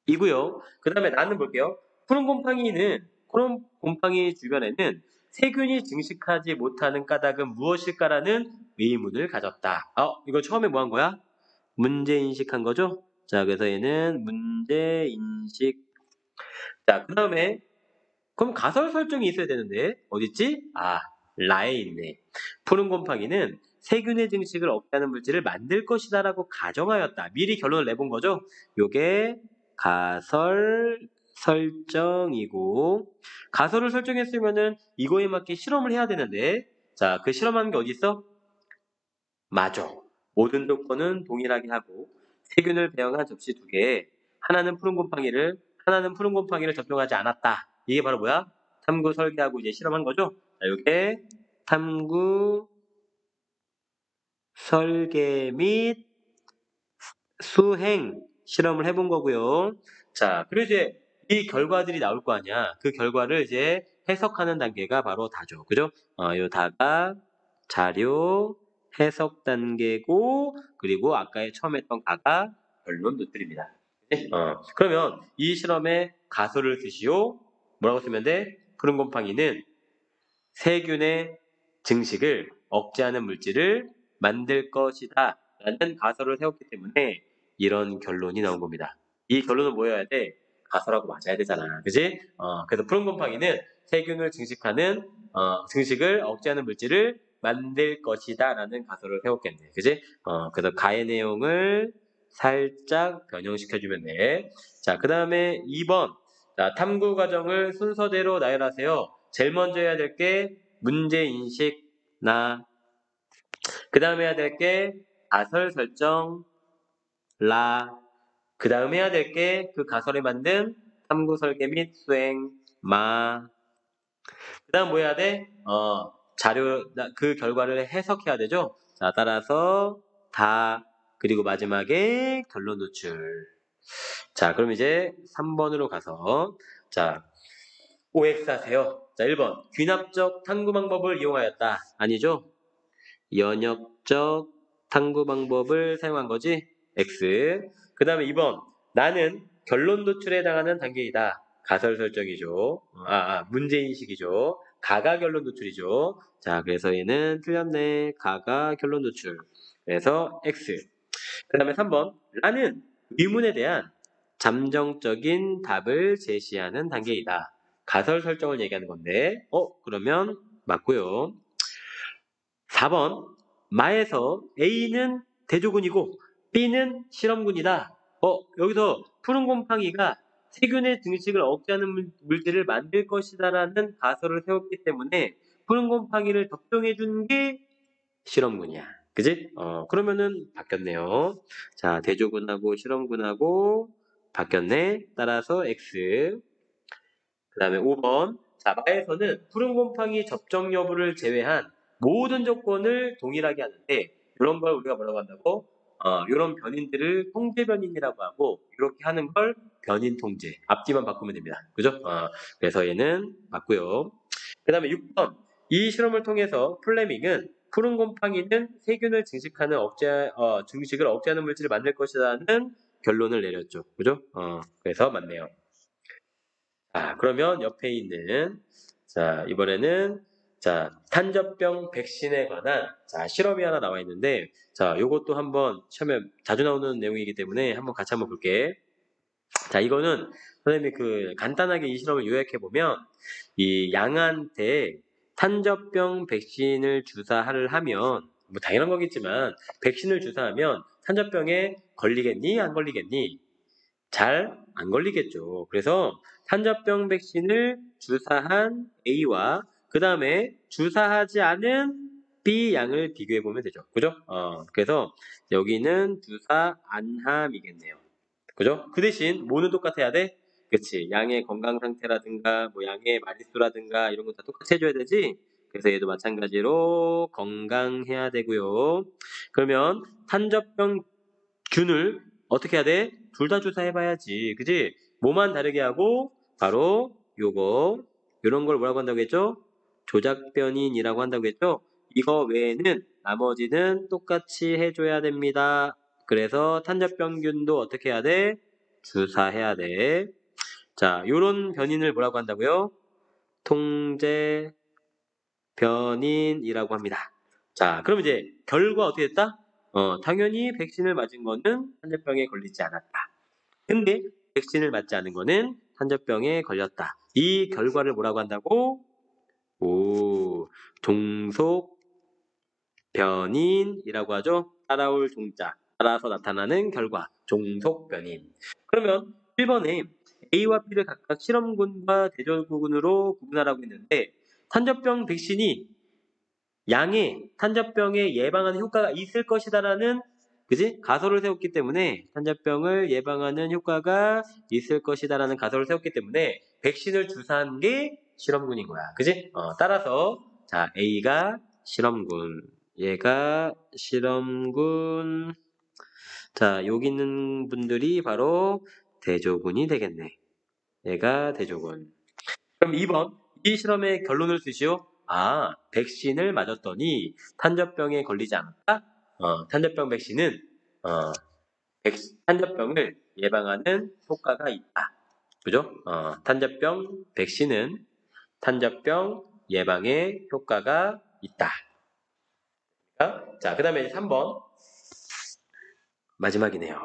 도출이고요. 그 다음에 나는 볼게요. 푸른 곰팡이 주변에는 세균이 증식하지 못하는 까닭은 무엇일까라는 의문을 가졌다. 이거 처음에 뭐 한 거야? 문제 인식한 거죠? 자, 그래서 얘는 문제 인식. 자, 그 다음에 그럼 가설 설정이 있어야 되는데 어딨지? 라에 있네. 푸른 곰팡이는 세균의 증식을 억제하는 물질을 만들 것이다 라고 가정하였다. 미리 결론을 내본 거죠? 요게 가설 설정이고 가설을 설정했으면은 이거에 맞게 실험을 해야 되는데 자, 그 실험하는 게 어디 있어? 맞아. 모든 조건은 동일하게 하고 세균을 배양한 접시 2개에 하나는 푸른 곰팡이를 접종하지 않았다. 이게 바로 뭐야? 탐구 설계하고 이제 실험한 거죠? 자, 이렇게 탐구 설계 및 수행 실험을 해본 거고요. 자, 그리고 이제 이 결과들이 나올 거 아니야. 그 결과를 이제 해석하는 단계가 바로 다죠. 그죠? 요 다가 자료 해석 단계고 그리고 아까 처음 했던 가가 결론 도출입니다. 그러면 이 실험에 가설을 쓰시오. 뭐라고 쓰면 돼? 푸른 곰팡이는 세균의 증식을 억제하는 물질을 만들 것이다 라는 가설을 세웠기 때문에 이런 결론이 나온 겁니다. 이 결론은 뭐여야 돼? 가설하고 맞아야 되잖아. 그지? 그래서 푸른 곰팡이는 세균을 증식을 억제하는 물질을 만들 것이다 라는 가설을 세웠겠네. 그지? 그래서 가의 내용을 살짝 변형시켜주면 돼. 자, 그 다음에 2번. 자, 탐구 과정을 순서대로 나열하세요. 제일 먼저 해야 될 게 문제인식 나. 그 다음에 해야 될 게 가설 설정 라. 그 다음에 해야 될 게 그 가설에 만든 탐구 설계 및 수행 마. 그 다음 뭐 해야 돼? 그 결과를 해석해야 되죠? 자, 따라서 다. 그리고 마지막에 결론 노출. 자, 그럼 이제 3번으로 가서, 자, OX 하세요. 자, 1번. 귀납적 탐구 방법을 이용하였다. 아니죠? 연역적 탐구 방법을 사용한 거지? X. 그 다음에 2번. 나는 결론 노출에 해당하는 단계이다. 가설 설정이죠. 문제인식이죠. 가가 결론 노출이죠. 자, 그래서 얘는 틀렸네. 가가 결론 노출. 그래서 X. 그 다음에 3번. 나는 의문에 대한 잠정적인 답을 제시하는 단계이다. 가설 설정을 얘기하는 건데, 그러면 맞고요. 4번. 마에서 A는 대조군이고 B는 실험군이다. 여기서 푸른 곰팡이가 세균의 증식을 억제하는 물질을 만들 것이다라는 가설을 세웠기 때문에 푸른 곰팡이를 접종해준 게 실험군이야. 그지? 그러면은 바뀌었네요. 자, 대조군하고 실험군하고 바뀌었네. 따라서 X. 그 다음에 5번. 자, 마에서는 푸른 곰팡이 접종 여부를 제외한 모든 조건을 동일하게 하는데 이런 걸 우리가 뭐라고 한다고? 이런 변인들을 통제 변인이라고 하고 이렇게 하는 걸 변인 통제. 앞뒤만 바꾸면 됩니다. 그죠? 그래서 얘는 맞고요. 그 다음에 6번. 이 실험을 통해서 플레밍은 푸른 곰팡이는 세균을 증식을 억제하는 물질을 만들 것이라는 결론을 내렸죠. 그죠? 그래서 맞네요. 그러면 옆에 있는, 자, 이번에는, 자, 탄저병 백신에 관한, 자, 실험이 하나 나와 있는데, 자, 요것도 한번 시험에 자주 나오는 내용이기 때문에 같이 한번 볼게. 자, 이거는 선생님이 간단하게 이 실험을 요약해보면, 이 양한테 탄저병 백신을 주사를 하면, 뭐 당연한 거겠지만, 백신을 주사하면 탄저병에 걸리겠니? 안 걸리겠니? 잘 안 걸리겠죠. 그래서 탄저병 백신을 주사한 A와 그 다음에 주사하지 않은 B 양을 비교해 보면 되죠. 그죠? 그래서 여기는 주사 안함이겠네요. 그죠? 그 대신 뭐는 똑같아야 돼? 그치. 양의 건강 상태라든가 뭐 양의 마리수라든가 이런 거 다 똑같이 해줘야 되지. 그래서 얘도 마찬가지로 건강해야 되고요. 그러면 탄저병 균을 어떻게 해야 돼? 둘 다 주사해봐야지. 그지? 뭐만 다르게 하고 바로 요런 걸 뭐라고 한다고 했죠? 조작변인이라고 한다고 했죠? 이거 외에는 나머지는 똑같이 해줘야 됩니다. 그래서 탄저병균도 어떻게 해야 돼? 주사해야 돼. 자, 요런 변인을 뭐라고 한다고요? 통제 변인이라고 합니다. 자, 그럼 이제 결과 어떻게 됐다? 당연히 백신을 맞은 거는 탄저병에 걸리지 않았다. 근데 백신을 맞지 않은 거는 탄저병에 걸렸다. 이 결과를 뭐라고 한다고? 종속 변인이라고 하죠. 따라올 종자, 따라서 나타나는 결과, 종속 변인. 그러면 1번에 A와 B를 각각 실험군과 대조군으로 구분하라고 했는데 탄저병 백신이 양의 탄저병에 예방하는 효과가 있을 것이다라는 가설을 세웠기 때문에 탄저병을 예방하는 효과가 있을 것이다라는 가설을 세웠기 때문에 백신을 주사한 게 실험군인 거야. 그지? 따라서 자, A가 실험군, 얘가 실험군. 자, 여기 있는 분들이 바로 대조군이 되겠네. 얘가 대조군. 그럼 2번. 이 실험의 결론을 쓰시오. 백신을 맞았더니 탄저병에 걸리지 않았다? 탄저병 백신은 탄저병을 예방하는 효과가 있다. 그죠? 탄저병 백신은 탄저병 예방에 효과가 있다. 자, 그 다음에 3번. 마지막이네요.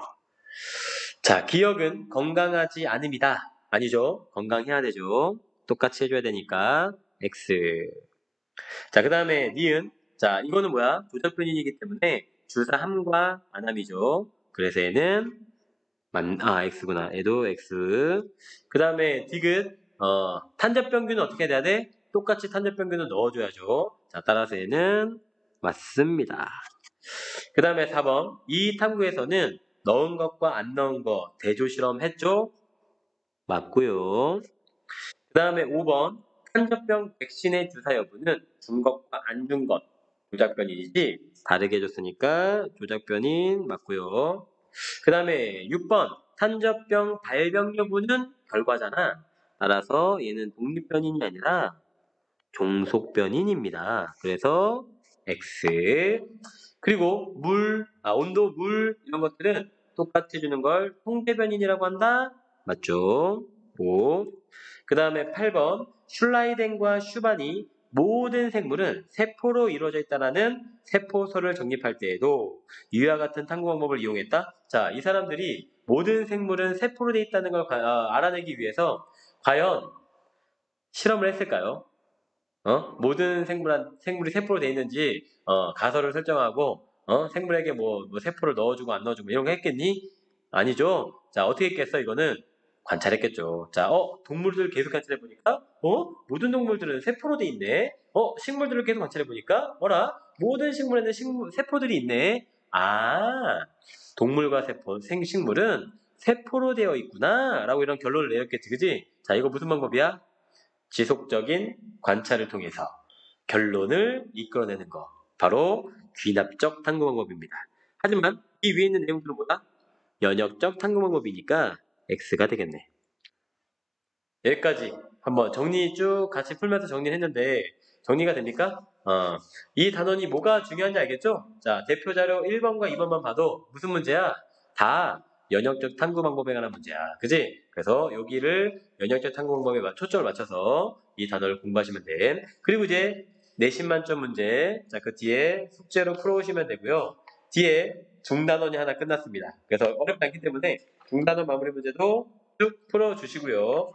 자, 기억은 건강하지 않음이다. 아니죠. 건강해야 되죠. 똑같이 해줘야 되니까 X. 자, 그 다음에 니은. 자, 이거는 뭐야? 조작변인이기 때문에 주사함과 안함이죠. 그래서 얘는 X구나. 얘도 X. 그 다음에 디귿. 탄저병균은 어떻게 돼야 돼? 똑같이 탄저평균을 넣어줘야죠. 자, 따라서 얘는 맞습니다. 그 다음에 4번. 이 탐구에서는 넣은 것과 안 넣은 거 대조 실험 했죠? 맞고요. 그 다음에 5번. 탄저병 백신의 주사 여부는 준 것과 안 준 것. 조작변이지 다르게 해줬으니까 조작변인 맞고요. 그 다음에 6번. 탄저병 발병 여부는 결과잖아. 따라서 얘는 독립변인이 아니라 종속변인입니다. 그래서 X. 그리고 온도, 물 이런 것들은 똑같이 주는 걸 통계변인이라고 한다. 맞죠? 5. 그 다음에 8번. 슐라이덴과 슈반이 모든 생물은 세포로 이루어져 있다라는 세포설을 정립할 때에도 이와 같은 탐구 방법을 이용했다. 자, 이 사람들이 모든 생물은 세포로 되어 있다는 걸 알아내기 위해서 과연 실험을 했을까요? 모든 생물이 세포로 되어 있는지 가설을 설정하고 생물에게 뭐 세포를 넣어주고 안 넣어주고 이런 거 했겠니? 아니죠. 자, 어떻게 했겠어? 이거는 관찰했겠죠. 자, 동물들 계속 관찰해 보니까 모든 동물들은 세포로 되어 있네. 식물들을 계속 관찰해 보니까 모든 식물에는 세포들이 있네. 아, 동물과 식물은 세포로 되어 있구나라고 이런 결론을 내렸겠지, 그지? 자, 이거 무슨 방법이야? 지속적인 관찰을 통해서 결론을 이끌어내는 거. 바로 귀납적 탐구 방법입니다. 하지만 이 위에 있는 내용들은 뭐다? 연역적 탐구 방법이니까 X가 되겠네. 여기까지 한번 정리 쭉 같이 풀면서 정리했는데 정리가 됩니까? 이 단원이 뭐가 중요한지 알겠죠? 자, 대표 자료 1번과 2번만 봐도 무슨 문제야? 다 연역적 탐구 방법에 관한 문제야. 그지? 그래서 여기를 연역적 탐구 방법에 초점을 맞춰서 이 단어를 공부하시면 돼. 그리고 이제 내신 만점 문제, 자, 그 뒤에 숙제로 풀어오시면 되고요. 뒤에 중단원이 하나 끝났습니다. 그래서 어렵지 않기 때문에 중단원 마무리 문제도 쭉 풀어주시고요.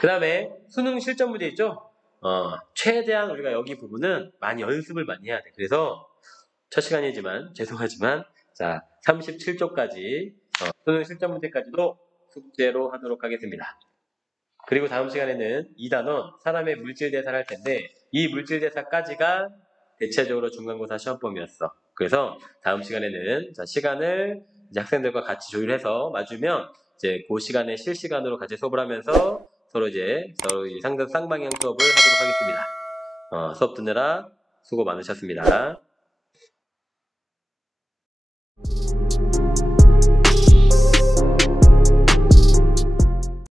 그 다음에 수능 실전 문제 있죠? 최대한 우리가 여기 부분은 연습을 많이 해야 돼. 그래서 첫 시간이지만 죄송하지만 자 37쪽까지 수능 실전 문제까지도 숙제로 하도록 하겠습니다. 그리고 다음 시간에는 2단원 사람의 물질대사를 할 텐데 이 물질대사까지가 대체적으로 중간고사 시험범위였어. 그래서 다음 시간에는 시간을 이제 학생들과 같이 조율해서 맞으면 이제 그 시간에 실시간으로 같이 수업을 하면서 서로 쌍방향 수업을 하도록 하겠습니다. 수업 듣느라 수고 많으셨습니다.